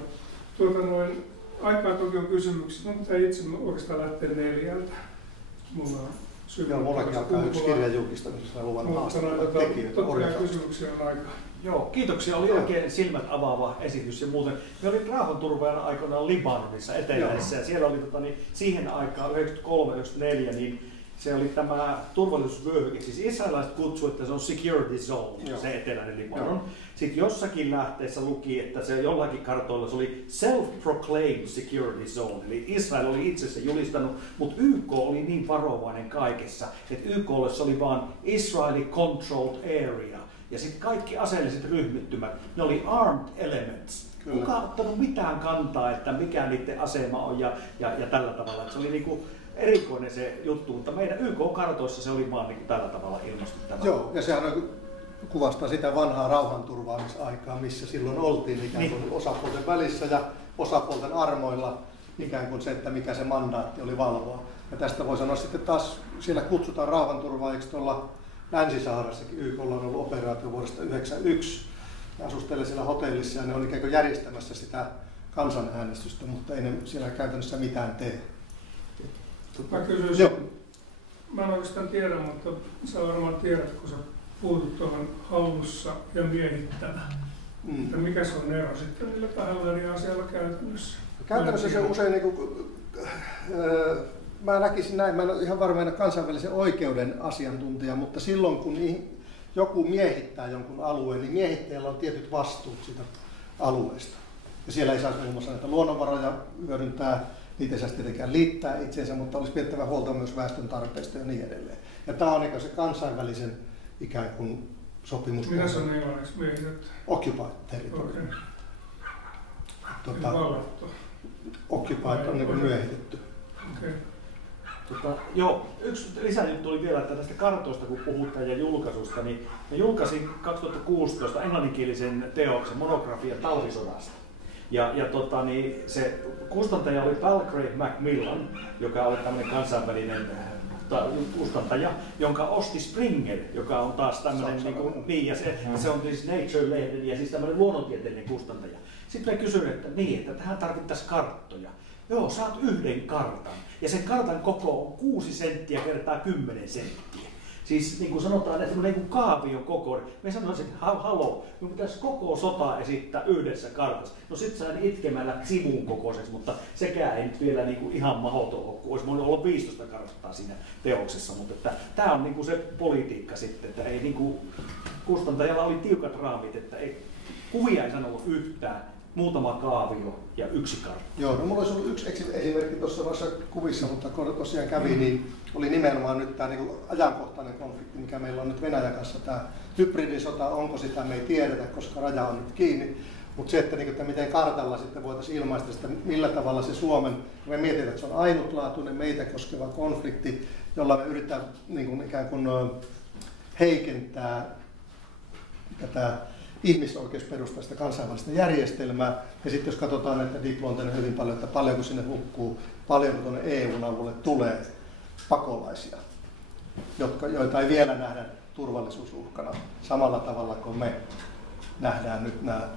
Aikaa toki on kysymyksiä. Mun pitää itse oikeastaan lähteä 4. Mulla on Joo, mullakin alkaa yksi kirjan julkistamisessa ja luvan haastattelua tekijöitä. Totta kai kysymyksiä on aikaa. Joo, kiitoksia. Oli oikein silmät avaava esitys ja muuten. Me olin rauhanturvaajana aikoinaan Libanonissa etelässä ja siellä oli siihen aikaan 93-94 niin se oli tämä turvallisuusvyöhyke. Siis israelilaiset kutsuivat, että se on security zone, se eteläinen Libanon. Sitten jossakin lähteessä luki, että se jollakin kartoilla se oli self-proclaimed security zone. Eli Israel oli itse se julistanut, mutta YK oli niin varovainen kaikessa, että YKlle se oli vaan Israeli controlled area. Ja sitten kaikki aseelliset ryhmittymät, ne oli armed elements. Kyllä. Kuka on ottanut mitään kantaa, että mikä niiden asema on ja tällä tavalla. Että se oli niinku erikoinen se juttu, mutta meidän YK-kartoissa se oli vaan niin tällä tavalla ilmastyttävä. Joo, ja sehän kuvastaa sitä vanhaa rauhanturvaamisaikaa, missä silloin oltiin ikään kuin osapuolten välissä ja osapuolten armoilla ikään kuin se, että mikä se mandaatti oli valvoa. Ja tästä voi sanoa sitten taas, siellä kutsutaan rauhanturvaajiksi tuolla Länsi-Saharassakin. YKlla on ollut operaatio vuodesta 1991. Ne asustelee siellä hotellissa ja ne on ikään kuin järjestämässä sitä kansanäänestystä, mutta ei ne siellä käytännössä mitään tee. Mä kysyisin, mä en oikeastaan tiedä, mutta sä varmaan tiedät, kun sä puutu tuohon hallussa ja miehittävä. Että mikä se on ero sitten niillä kahdella eri asialla käytännössä? Käytännössä se usein, niin kuin, mä näkisin näin, mä en ole ihan varmaan kansainvälisen oikeuden asiantuntija, mutta silloin kun joku miehittää jonkun alueen, niin miehittäjällä on tietyt vastuut siitä alueesta. Ja siellä ei saisi muun muassa näitä luonnonvaroja hyödyntää, niitä ei saisi tietenkään liittää itseensä, mutta olisi pidettävä huolta myös väestön tarpeista ja niin edelleen. Ja tämä on niin se kansainvälisen ikään kuin sopimus. Mitä se on englanniksi miehitetty? Occupied territory. Occupied on niin miehitetty. Joo, yksi lisäjuttu oli vielä, että tästä kartoista kun puhutaan ja julkaisusta, niin julkaisin 2016 englanninkielisen teoksen monografia talvisodasta. Niin se kustantaja oli Palgrave Macmillan, joka oli tämmöinen kansainvälinen kustantaja, jonka osti Springer, joka on taas tämmöinen, ja se on siis Nature-lehden ja siis tämmöinen luonnontieteellinen kustantaja. Sitten mä kysyin, että tähän tarvittaisiin karttoja. Joo, saat yhden kartan. Ja sen kartan koko on 6 senttiä kertaa 10 senttiä. Siis niin kuin sanotaan, että semmoinen niin kaavion koko. Me sanoisin, että haloo, me pitäisi koko sotaa esittää yhdessä kartassa. No sit sain itkemällä sivun kokoiseksi, mutta sekään ei nyt vielä niin kuin ihan mahdoton ole, kun olisi voinut olla 15 karttaa siinä teoksessa. Mutta tämä on niin kuin se politiikka sitten, että ei niin kuin, kustantajalla oli tiukat raamit, että kuvia ei sanonut yhtään. Muutama kaavio ja 1 kartta. Joo, no mulla olisi ollut yksi esimerkki tuossa noissa kuvissa, mutta kun tosiaan kävi, niin oli nimenomaan nyt tämä niin ajankohtainen konflikti, mikä meillä on nyt Venäjän kanssa. Tämä hybridisota, onko sitä, me ei tiedetä, koska raja on nyt kiinni. Mutta se, että miten kartalla sitten voitaisiin ilmaista sitä, millä tavalla se Suomen, me mietitään, että se on ainutlaatuinen meitä koskeva konflikti, jolla me yritetään niin kuin ikään kuin heikentää tätä ihmisoikeusperustaista kansainvälistä järjestelmää. Ja sitten jos katsotaan näitä diplomaatteja hyvin paljon, että paljonko sinne hukkuu, paljonko tuonne EU:n avulle tulee pakolaisia, joita ei vielä nähdä turvallisuusuhkana samalla tavalla kuin me nähdään nyt nämä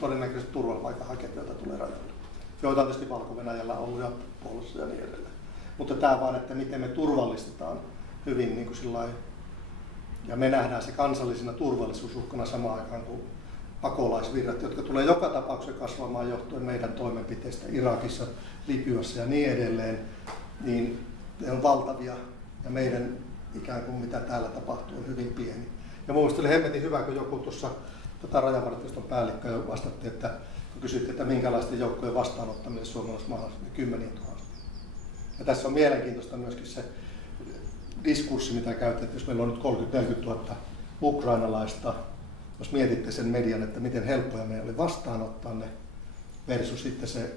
todennäköiset turvapaikanhakijat, joita tulee rajalle. Joita on tietysti Valko-Venäjällä ollut ja Puolassa ja niin edelleen. Mutta tämä vaan, että miten me turvallistetaan hyvin niin kuin sillain. Ja me nähdään se kansallisena turvallisuusuhkana samaan aikaan kuin pakolaisvirrat, jotka tulee joka tapauksessa kasvamaan johtuen meidän toimenpiteistä Irakissa, Libyassa ja niin edelleen, niin ne on valtavia ja meidän ikään kuin mitä täällä tapahtuu on hyvin pieni. Ja mun mielestä oli hemmetin hyvä, kun joku tuossa rajavartioston päällikkö jo vastatti, että kun kysyttiin, että minkälaisten joukkojen vastaanottaminen suomalaisessa mahdollisesti, niin 10 000. Ja tässä on mielenkiintoista myöskin se diskurssi, mitä käytetään, jos meillä on nyt 30 000-40 000 ukrainalaista, jos mietitte sen median, että miten helppoja meillä oli vastaanottaa ne, versus sitten se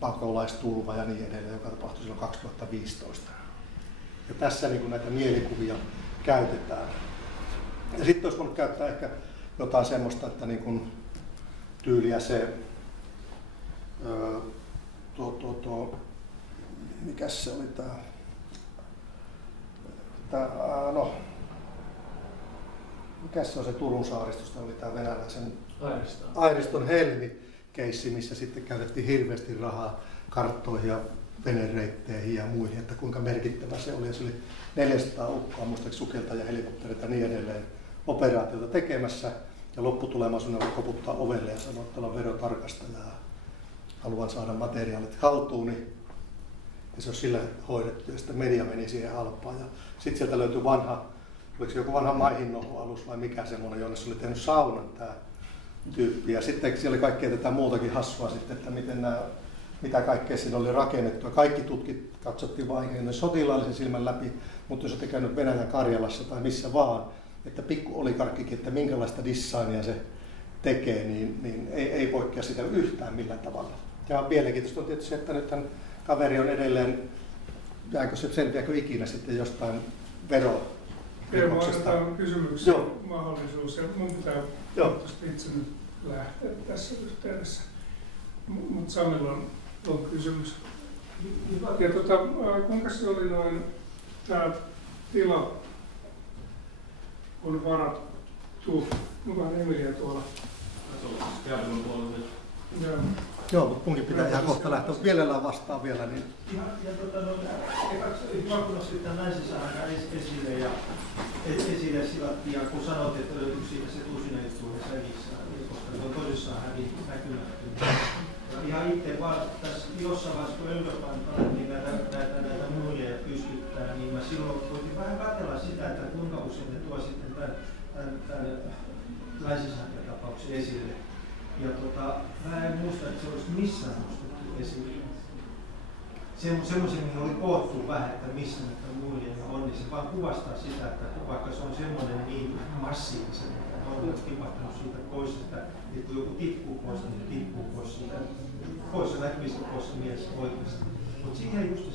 pakolaistulva ja niin edelleen, joka tapahtui silloin 2015. Ja tässä niin kuin näitä mielikuvia käytetään. Ja sitten olisi voinut käyttää ehkä jotain semmoista, että niin kuin tyyliä se, mikäs se oli tämä, mikäs se on se Turun saaristosta, oli tämä venäläisen Airiston Helmi-keissi, missä sitten käytettiin hirveästi rahaa karttoihin ja venereitteihin ja muihin, että kuinka merkittävä se oli. Ja se oli 400 ukkoa, muistaakseni sukeltajia, helikoptereita ja niin edelleen operaatiota tekemässä. Ja lopputulema oli koputtaa ovelle ja sanoi, että ollaan verotarkastajaa, haluan saada materiaalit haltuuni. Ja se on sillä hoidettu ja sitten media meni siihen halpaan. Ja sitten sieltä löytyi vanha, oliko se joku vanha Maihinnohu-alus vai mikä semmoinen, jonne se oli tehnyt saunan tämä tyyppi. Ja sitten siellä oli kaikkea tätä muutakin hassua sitten, että mitä kaikkea siinä oli rakennettu. Ja kaikki tutkit katsottiin vain sotilaallisen silmän läpi, mutta jos olette käynyt Venäjän Karjalassa tai missä vaan, että pikkuoligarkkikin, että minkälaista designia se tekee, niin ei poikkea sitä yhtään millään tavalla. Ja mielenkiintoista on tietysti se, että nythän kaveri on edelleen, selviääkö ikinä sitten jostain verorikoksesta? Teemu, kysymyksen mahdollisuus ja mun pitää itse nyt lähteä tässä yhteydessä. Mutta Samilla on kysymys. Ja kuinka se oli noin tämä tila on varattu? Onkohan Emilia tuolla? Kerron puolella. Joo. Joo, mutta munkin pitää ihan kohta lähteä, mutta mielellään vastaan vielä. Niin. Hyvä kun nostit tämän Länsi-Saharan esille ja ja kun sanoit, että löytyy siitä se tusina juttuja säkissä, koska se on tosissaan näkymättömiä. Ihan itse vaan tässä jossain vaiheessa, kun Euroopan niin näitä muilleja pystyttää, niin mä silloin voitin vähän katsella sitä, että kuinka usein ne tuo sitten tämän Länsi-Saharan tapauksen esille. Ja mä en muista, että se olisi missään nostettu esille. Semmoisen, mihin oli koottu vähän, että missä näitä muille on, niin se vaan kuvastaa sitä, että vaikka se on semmoinen niin massiivisen, että on tipahtanut siitä pois, että kun joku tippuu pois, niin se tippuu pois siitä, pois näkymistä pois mielessä oikeasti. Mutta siihen just kun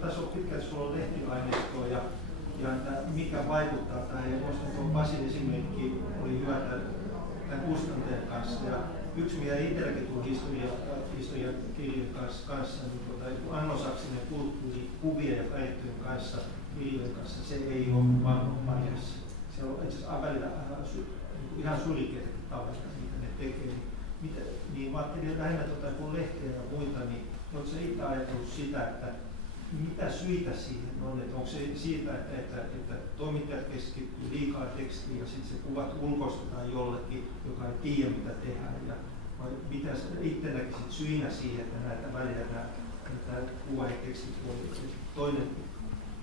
tässä on pitkälti, sulla on lehtiaineistoa ja mikä vaikuttaa tähän, ja muistan tuon Pasin esimerkki oli hyvä tämän kustanteen kanssa. Ja yksi mitä itselläkin tuli historiakirjan kanssa niin anglosaksinen kulttuuri kuvien ja väittöjen kanssa, kirjojen kanssa, se ei ole vanhassa. Se on itse asiassa välillä ihan sulikeita tavoita, mitä ne tekee. Niin mä ajattelin lähinnä kun lehteä ja muita, niin oletko sä itse ajatellut sitä, että mitä syitä siihen on? Että onko se siitä, että toimittajat keskittyy liikaa tekstiin ja sitten se kuvat ulkoistetaan jollekin, joka ei tiedä mitä tehdään? Vai mitä sä itse näkisit syinä siihen, että näitä välillä näitä kuva- ja tekstipuolia? Toinen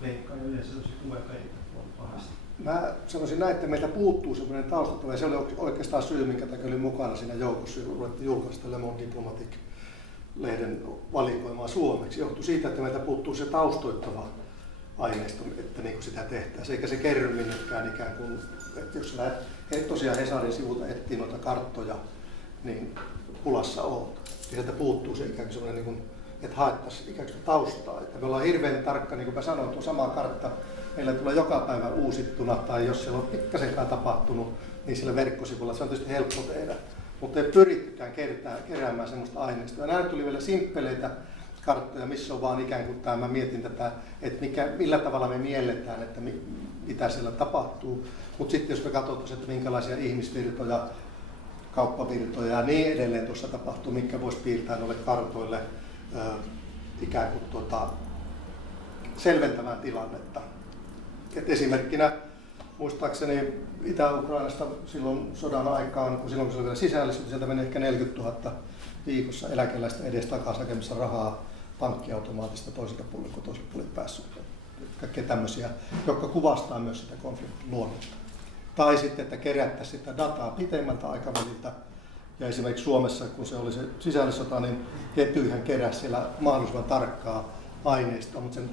leikkaa ja yleensä on se kuva- ja leikkapuoli pahasti. Mä sanoisin näin, että meiltä puuttuu semmoinen taustattava, ja se oli oikeastaan syy, minkä takia oli mukana siinä joukossa, kun ruvettiin julkaista Le Monde Diplomatique-lehden valikoimaa suomeksi. Johtui siitä, että meiltä puuttuu se taustoittava aineisto, että niin kuin sitä tehtäisiin, eikä se kerry minnekään ikään kuin, että jos lähdet tosiaan Hesarin sivulta etsii noita karttoja, niin pulassa oot. Ja sieltä puuttuu se ikään kuin semmoinen, niin kuin, että haettaisiin ikään kuin taustaa. Että me ollaan hirveän tarkka, niin kuin mä sanoin, tuo sama kartta meillä tulee joka päivä uusittuna, tai jos siellä on pikkasenkaan tapahtunut, niin sillä verkkosivulla se on tietysti helppo tehdä. Mutta ei pyrittykään keräämään sellaista aineistoa. Nämä tuli vielä simppeleitä karttoja, missä on vaan ikään kuin tämä, mä mietin tätä, että millä tavalla me mielletään, että mitä siellä tapahtuu. Mutta sitten jos me katsotaan, että minkälaisia ihmisvirtoja, kauppavirtoja ja niin edelleen tuossa tapahtuu, mitkä voisi piirtää noille kartoille ikään kuin selventämään tilannetta. Et esimerkkinä muistaakseni Itä-Ukrainasta silloin sodan aikaan, silloin kun se oli vielä sisällissota, sieltä meni ehkä 40 000 viikossa eläkeläistä edes takaisin hakemassa rahaa pankkiautomaatista toiselta puolelta, kun toiselta puolelta päässyt. Kaikkea tämmöisiä, jotka kuvastaa myös sitä konfliktin luonnetta. Tai sitten, että kerättäisiin sitä dataa pitemmältä aikaväliltä. Ja esimerkiksi Suomessa, kun se oli se sisällissota, niin Etyhän keräsi siellä mahdollisimman tarkkaa aineistoa. Mutta sen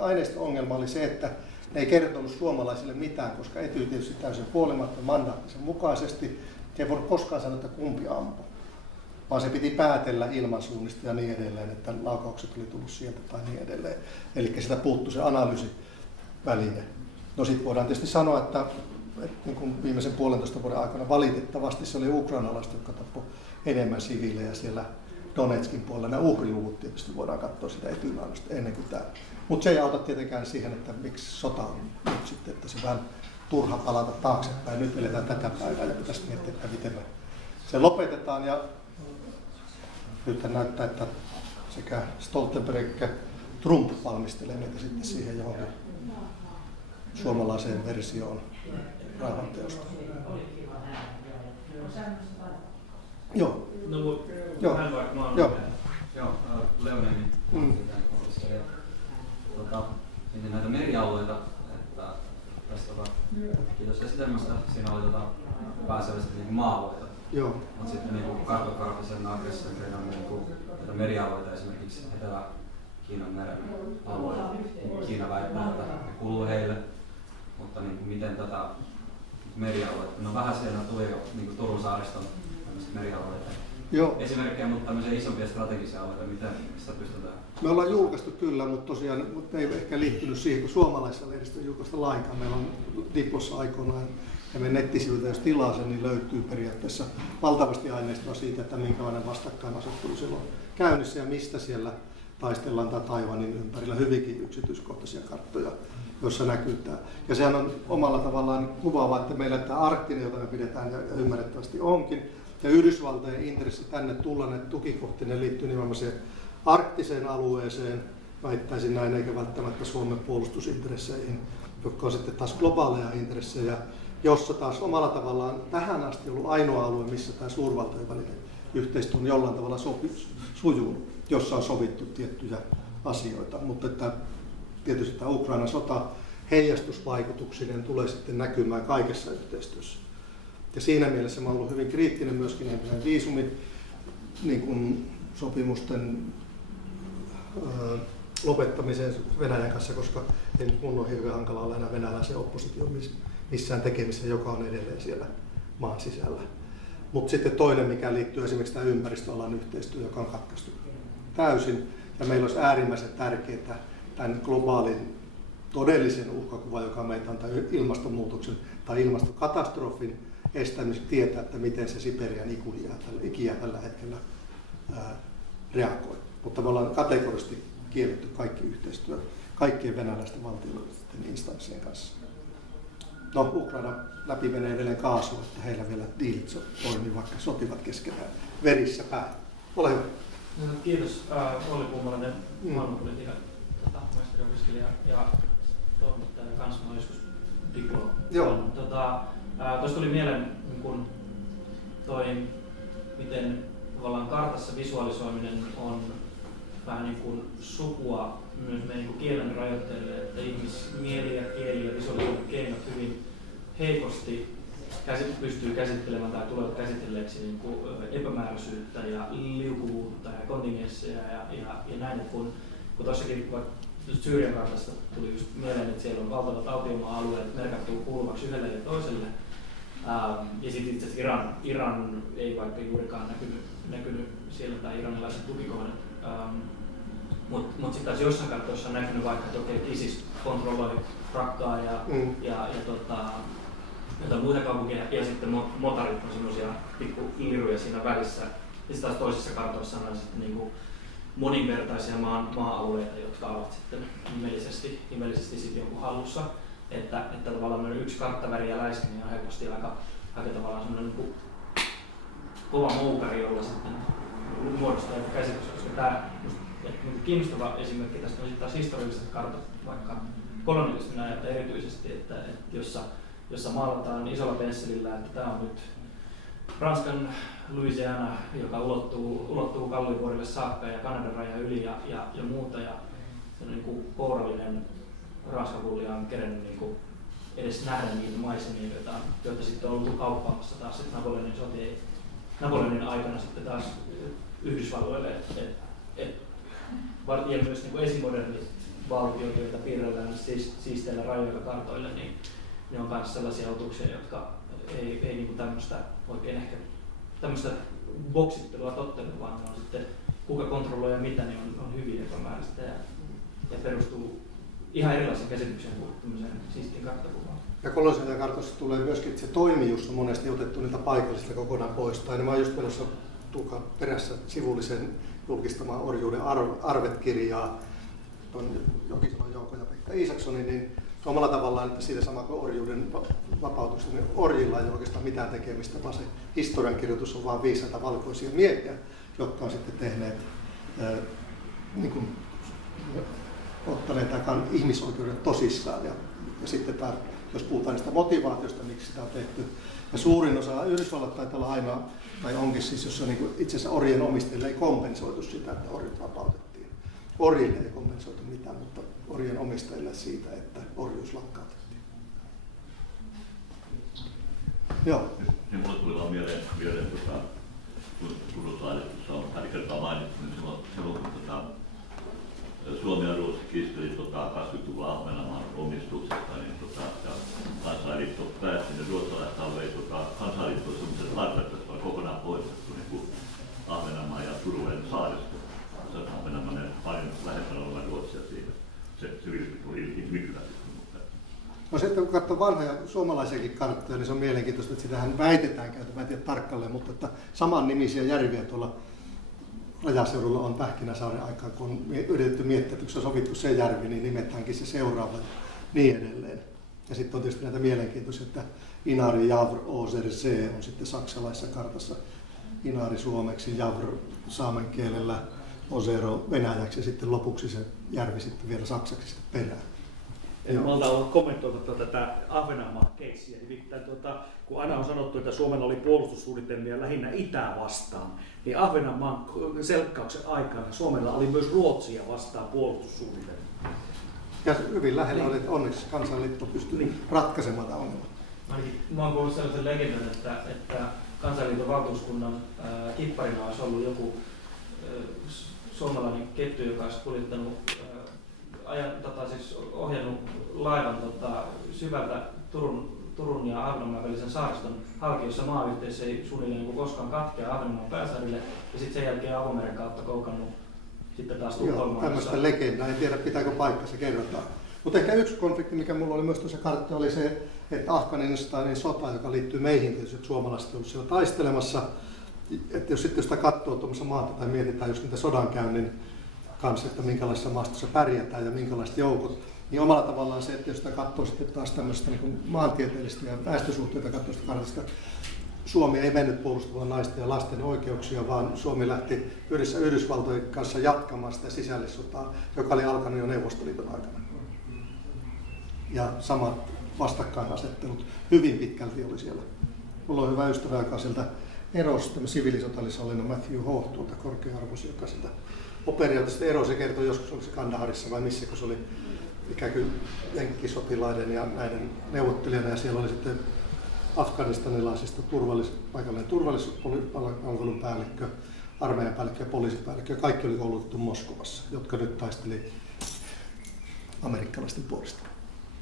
aineisto-ongelma oli se, että ne ei kertonut suomalaisille mitään, koska Ety tietysti täysin huolimatta mandaattisen mukaisesti ei voinut koskaan sanoa, että kumpi ampui. Vaan se piti päätellä ilmansuunnista ja niin edelleen, että laukaukset oli tullut sieltä tai niin edelleen. Eli sitä puuttui se analyysiväline. No sitten voidaan tietysti sanoa, että niin kuin viimeisen 1,5 vuoden aikana valitettavasti se oli ukrainalaiset, jotka tappoi enemmän siviilejä siellä Donetskin puolella. Nämä uhriluvut tietysti voidaan katsoa sitä Etynlainosta ennen kuin tämä. Mutta se ei auta tietenkään siihen, että miksi sota on nyt sitten, että se vähän turha palata taaksepäin. Nyt eletään tätä päivää ja pitäisi miettiä, että miten me se lopetetaan. Ja nyt näyttää, että sekä Stoltenberg että Trump valmistelee meitä sitten siihen johonkin suomalaiseen versioon rauhanteosta. Joo. No mutta hän vaikka mä Joo. Joo, Leoneni. Niin näitä merialueita, että tässä kiitos esitelmästä, siinä oli pääselvästi niin maa-alueita. Joo. Mutta sitten niin kartografisen agression niin näitä merialueita, esimerkiksi Etelä-Kiinan meren alueita. Kiina väittää, että ne kuuluu heille, mutta niin miten tätä merialueita, no vähän siellä tuli jo niin Turun saariston merialueita. Joo. Esimerkkejä, mutta tämmöisiä isompia strategisia alueita, miten sitä pystytään? Me ollaan julkaistu kyllä, mutta tosiaan ei ehkä liittynyt siihen, kun suomalaisessa lehdistössä julkaista lainkaan. Meillä on Diplossa aikoinaan ja meidän nettisivuilta, jos tilaa sen, niin löytyy periaatteessa valtavasti aineistoa siitä, että minkälainen vastakkainasettelu siellä on käynnissä ja mistä siellä taistellaan Taiwanin ympärillä hyvinkin yksityiskohtaisia karttoja, joissa näkyy tämä. Ja sehän on omalla tavallaan kuvaava, että meillä tämä arktinen, jota me pidetään ja ymmärrettävästi onkin, Ja Yhdysvaltojen intressi tänne tulla näitä tukikohtiin liittyy nimenomaan siihen arktiseen alueeseen, väittäisin näin, eikä välttämättä Suomen puolustusintresseihin, jotka on sitten taas globaaleja intressejä, jossa taas omalla tavallaan tähän asti ollut ainoa alue, missä tämä suurvaltojen välinen yhteistyö on jollain tavalla sujunut, jossa on sovittu tiettyjä asioita. Mutta että tietysti tämä Ukrainan sota heijastusvaikutuksineen tulee sitten näkymään kaikessa yhteistyössä. Ja siinä mielessä mä olen ollut hyvin kriittinen myöskin viisumin niin kuin sopimusten lopettamiseen Venäjän kanssa, koska ei nyt mun ole hirveän hankala olla enää venäläisen opposition missään tekemisessä, joka on edelleen siellä maan sisällä. Mutta sitten toinen, mikä liittyy esimerkiksi tämä ympäristöalan yhteistyö, joka on katkaistu täysin. Ja meillä olisi äärimmäisen tärkeää tämän globaalin todellisen uhkakuvan, joka meitä on tämän ilmastonmuutoksen tai ilmastokatastrofin estämiseksi tietää, että miten se Siperian ikiä tällä hetkellä reagoi. Mutta me ollaan kategorisesti kielletty kaikki yhteistyö kaikkien venäläisten valtiollisten instanssien kanssa. No, Ukraina läpi menee edelleen kaasua, että heillä vielä diilit toimii, vaikka sotivat keskenään verissä päin. Ole hyvä. Kiitos. Olli Puumalainen, maailmanpolitiikan maisteriopiskelija ja toimittaja kanssa. Mä joskus diplomi. Tuosta tuli mieleen kun miten tavallaan kartassa visualisoiminen on vähän niin kuin sukua myös meidän niin kielen rajoitteille, että ihmismieli ja kieli ja visualisointikeinot hyvin heikosti pystyy käsittelemään tai tulevat käsitelleeksi niin kuin epämääräisyyttä ja liukuvuutta ja kontingensseja ja näin, kun tuossakin Syyrian kartasta tuli just mieleen, että siellä on valtavat autiomaa-alueet merkattu kuuluvaksi yhdelle ja toiselle. Ja sitten itse asiassa Iran ei vaikka juurikaan näkynyt siellä tai iranilaiset tukikohdat. Mutta sitten taas jossain kartoissa on näkynyt vaikka, että ISIS kontrolloi Rakkaa ja jotain muita kaupunkeja ja sitten motarit on semmoisia pikkiliruja siinä välissä. Ja sitten taas toisissa kartoissa on sitten niinku moninvertaisia maa-alueita, jotka ovat sitten nimellisesti sitten jonkun hallussa. Että tavallaan yksi karttaväri ja läiski niin on helposti aika tavallaan semmoinen niin kova moukari, jolla sitten muodostaa joku käsitys, koska tämä kiinnostava esimerkki tästä on sitten taas historialliset kartat, vaikka kolonialismin ajalta erityisesti, että jossa maalataan isolla pensselillä, että tämä on nyt Ranskan Louisiana, joka ulottuu Kalliovuorille saakka ja Kanadan raja yli ja muuta. Ja se on niin kuin kourallinen ranskapullia on kerennyt niin edes nähdä niitä maisemia, joita sitten on oltu kauppaamassa taas sitten Napoleonin aikana sitten taas Yhdysvalloille. Ja myös niin esimodernit valtiot, joita piirrellään siisteillä rajoilla kartoille, niin ne on myös sellaisia otuksia, jotka ei niin kuin tämmöistä oikein ehkä tämmöistä boksittelua tottele, vaan ne on sitten kuka kontrolloi ja mitä, niin on hyvin epämääräistä ja perustuu ihan erilaisen käsitykseen kuin tämmöiseen siistiin karttakuvaan. Ja kolonisaation kartoissa tulee myöskin, että se toimijuus on monesti otettu niiltä paikallisista kokonaan pois. Tai mä oon just menossa perässä sivullisen julkistamaan orjuuden arvet-kirjaa, tuon Jokisalon Jouko ja Pekka Iisaksonin, niin omalla tavallaan, että siitä sama kuin orjuuden vapautuksen, niin orjilla ei ole oikeastaan mitään tekemistä, vaan se historiankirjoitus on vain 500 valkoisia miehiä, jotka on sitten tehneet, niin kuin, ottaneet ihmisoikeudet tosissaan. Ja sitten taas, jos puhutaan niistä motivaatioista, miksi sitä on tehty. Ja suurin osa Yhdysvallat taitaa olla ainoa, tai onkin siis, jossa niin itse asiassa orjien omistajille ei kompensoitu sitä, että orjat vapautettiin. Orjille ei kompensoitu mitään, mutta orjien omistajille siitä, että orjuus lakkautettiin. Joo. Niin mulle tuli vaan mieleen kun puhutaan, että se on pari kertaa mainittu, niin silloin kun Suomi ja Ruotsi kiisteli 20-luvulla Ahvenanmaan omistuksesta, niin ja Kansainliitto päätti, niin ruotsalaiset vei Kansainliitto sellaiset tarkoittaa kokonaan poistettu niin Ahvenanmaan ja Turuven saaristo. Ahvenanmaan on paljon lähempänä olevan Ruotsia siitä. Se yritys tuli nykyään. No sitten kun katsoo vanhoja suomalaisiakin karttoja, niin se on mielenkiintoista, että sitähän väitetään käytä, mä en tiedä tarkalleen, mutta että saman nimisiä järviä tuolla rajaseudulla on Pähkinäsaaren aikaan, kun on yritetty miettiä, että kun se on sovittu se järvi, niin nimetäänkin se seuraava ja niin edelleen. Ja sitten on tietysti näitä mielenkiintoisia, että Inari Javr Ozer See on sitten saksalaisessa kartassa Inari suomeksi, Javr saamen kielellä, Ozero venäjäksi ja sitten lopuksi se järvi sitten vielä saksaksi sitten perään. En malta olla kommentoimatta tätä Ahvenanmaan keissiä. Nimittäin kun aina on sanottu, että Suomella oli puolustussuunnitelmia lähinnä itää vastaan, niin Ahvenanmaan selkkauksen aikana Suomella oli myös Ruotsia vastaan puolustussuunnitelmia. Ja hyvin lähellä oli, että onneksi Kansainliitto pystyi ratkaisemaan tämä ongelma. Mä oon kuullut sellaisen legendan, että Kansainliiton valtuuskunnan kipparina olisi ollut joku suomalainen ketju, joka olisi kuljettanut siis ohjannut laivan syvältä Turun ja Ahvenanmaan välisen saariston halki, jossa maayhteys ei suunnilleen koskaan katkea Ahvenanmaan pääsaarille, ja sitten sen jälkeen avomeren kautta koukannut sitten taas Tukholmaan. Tämmöistä legendaa, en tiedä pitääkö paikka se kerrotaan. Mutta ehkä yksi konflikti, mikä mulla oli myös tuossa kartta, oli se, että Afganistanin sota, joka liittyy meihin, tietysti että suomalaiset ovat siellä taistelemassa. Että jos sitten sitä katsoo tuollaisessa maata tai mietitään just niitä sodankäynnin kanssa, että minkälaisessa maastossa pärjätään ja minkälaiset joukot, niin omalla tavallaan se, että jos sitä katsoo sitten taas tämmöistä niin maantieteellistä ja väestösuhteita katsoo sitä kartasta, Suomi ei mennyt puolustamaan naisten ja lasten oikeuksia, vaan Suomi lähti yhdessä Yhdysvaltojen kanssa jatkamaan sitä sisällissotaa, joka oli alkanut jo Neuvostoliiton aikana. Ja samat vastakkainasettelut hyvin pitkälti oli siellä. Mulla on hyvä ystävä, joka sieltä erosi siviilisotallishallinnon Matthew Hoh tuolta korkea-arvoisi, joka sitä operaatiosta erosi. Se kertoi joskus, oliko se Kandaharissa vai missä, kun se oli ikään kuin jenkkisotilaiden ja näiden neuvottelijana, ja siellä oli sitten afganistanilaisista paikallinen turvallisuuspalvelun päällikkö, armeijan päällikkö ja poliisipäällikkö, ja kaikki oli koulutettu Moskovassa, jotka nyt taisteli amerikkalaisten puolesta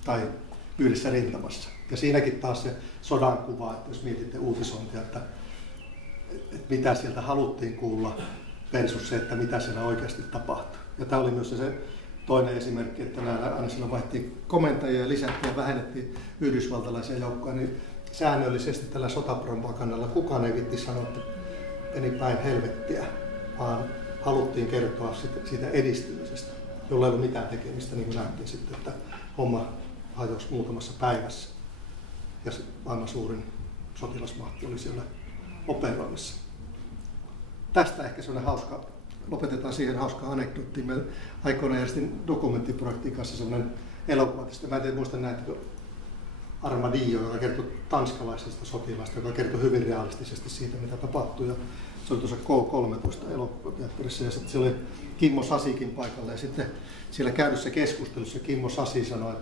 tai yhdessä rintamassa. Ja siinäkin taas se sodan kuva, että jos mietitte uutisointia, että mitä sieltä haluttiin kuulla versus se, että mitä siellä oikeasti tapahtui. Ja tämä oli myös se toinen esimerkki, että aina silloin vaihtiin komentajia ja lisättiin ja vähennettiin yhdysvaltalaisia joukkoja, niin säännöllisesti tällä sotapropagandalla kukaan ei viitti sanoa, että meni päin helvettiä, vaan haluttiin kertoa siitä edistymisestä, jolla ei ollut mitään tekemistä, niin kuin nähtiin sitten, että homma hajosi muutamassa päivässä. Ja maailman suurin sotilasmahti oli siellä operoimassa. Tästä ehkä sellainen hauska, lopetetaan siihen hauskaan anekdoottiin. Me aikoinaan järjestin dokumenttiprojektin kanssa sellainen elokuva. Mä en tiedä, muistan näitä Armadillo, joka kertoi tanskalaisesta sotilaasta, joka kertoi hyvin realistisesti siitä, mitä tapahtui. Ja se oli tuossa K13 elokuvateatterissa ja sitten siellä oli Kimmo Sasikin paikalla. Ja sitten siellä käydyssä keskustelussa Kimmo Sasi sanoi,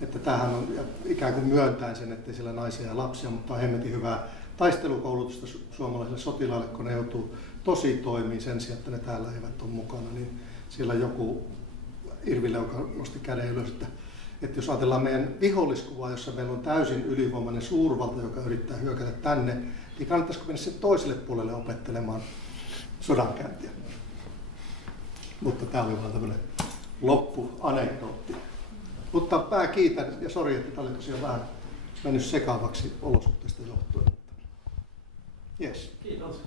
että tämähän on ikään kuin myöntäen sen, ettei siellä naisia ja lapsia, mutta on hemmetin hyvää taistelukoulutusta suomalaisille sotilaille, kun ne joutuu tosi toimiin sen sijaan, että ne täällä eivät ole mukana. Niin siellä joku irvileuka nosti käden ylös, että jos ajatellaan meidän viholliskuvaa, jossa meillä on täysin ylivoimainen suurvalta, joka yrittää hyökätä tänne, niin kannattaisiko mennä sen toiselle puolelle opettelemaan sodankäyntiä. Mutta tämä oli vaan tämmöinen loppuanekdootti. Mutta kiitän ja sori, että tämä oli tosiaan vähän mennyt sekaavaksi olosuhteista johtuen. Yes. Kiitos.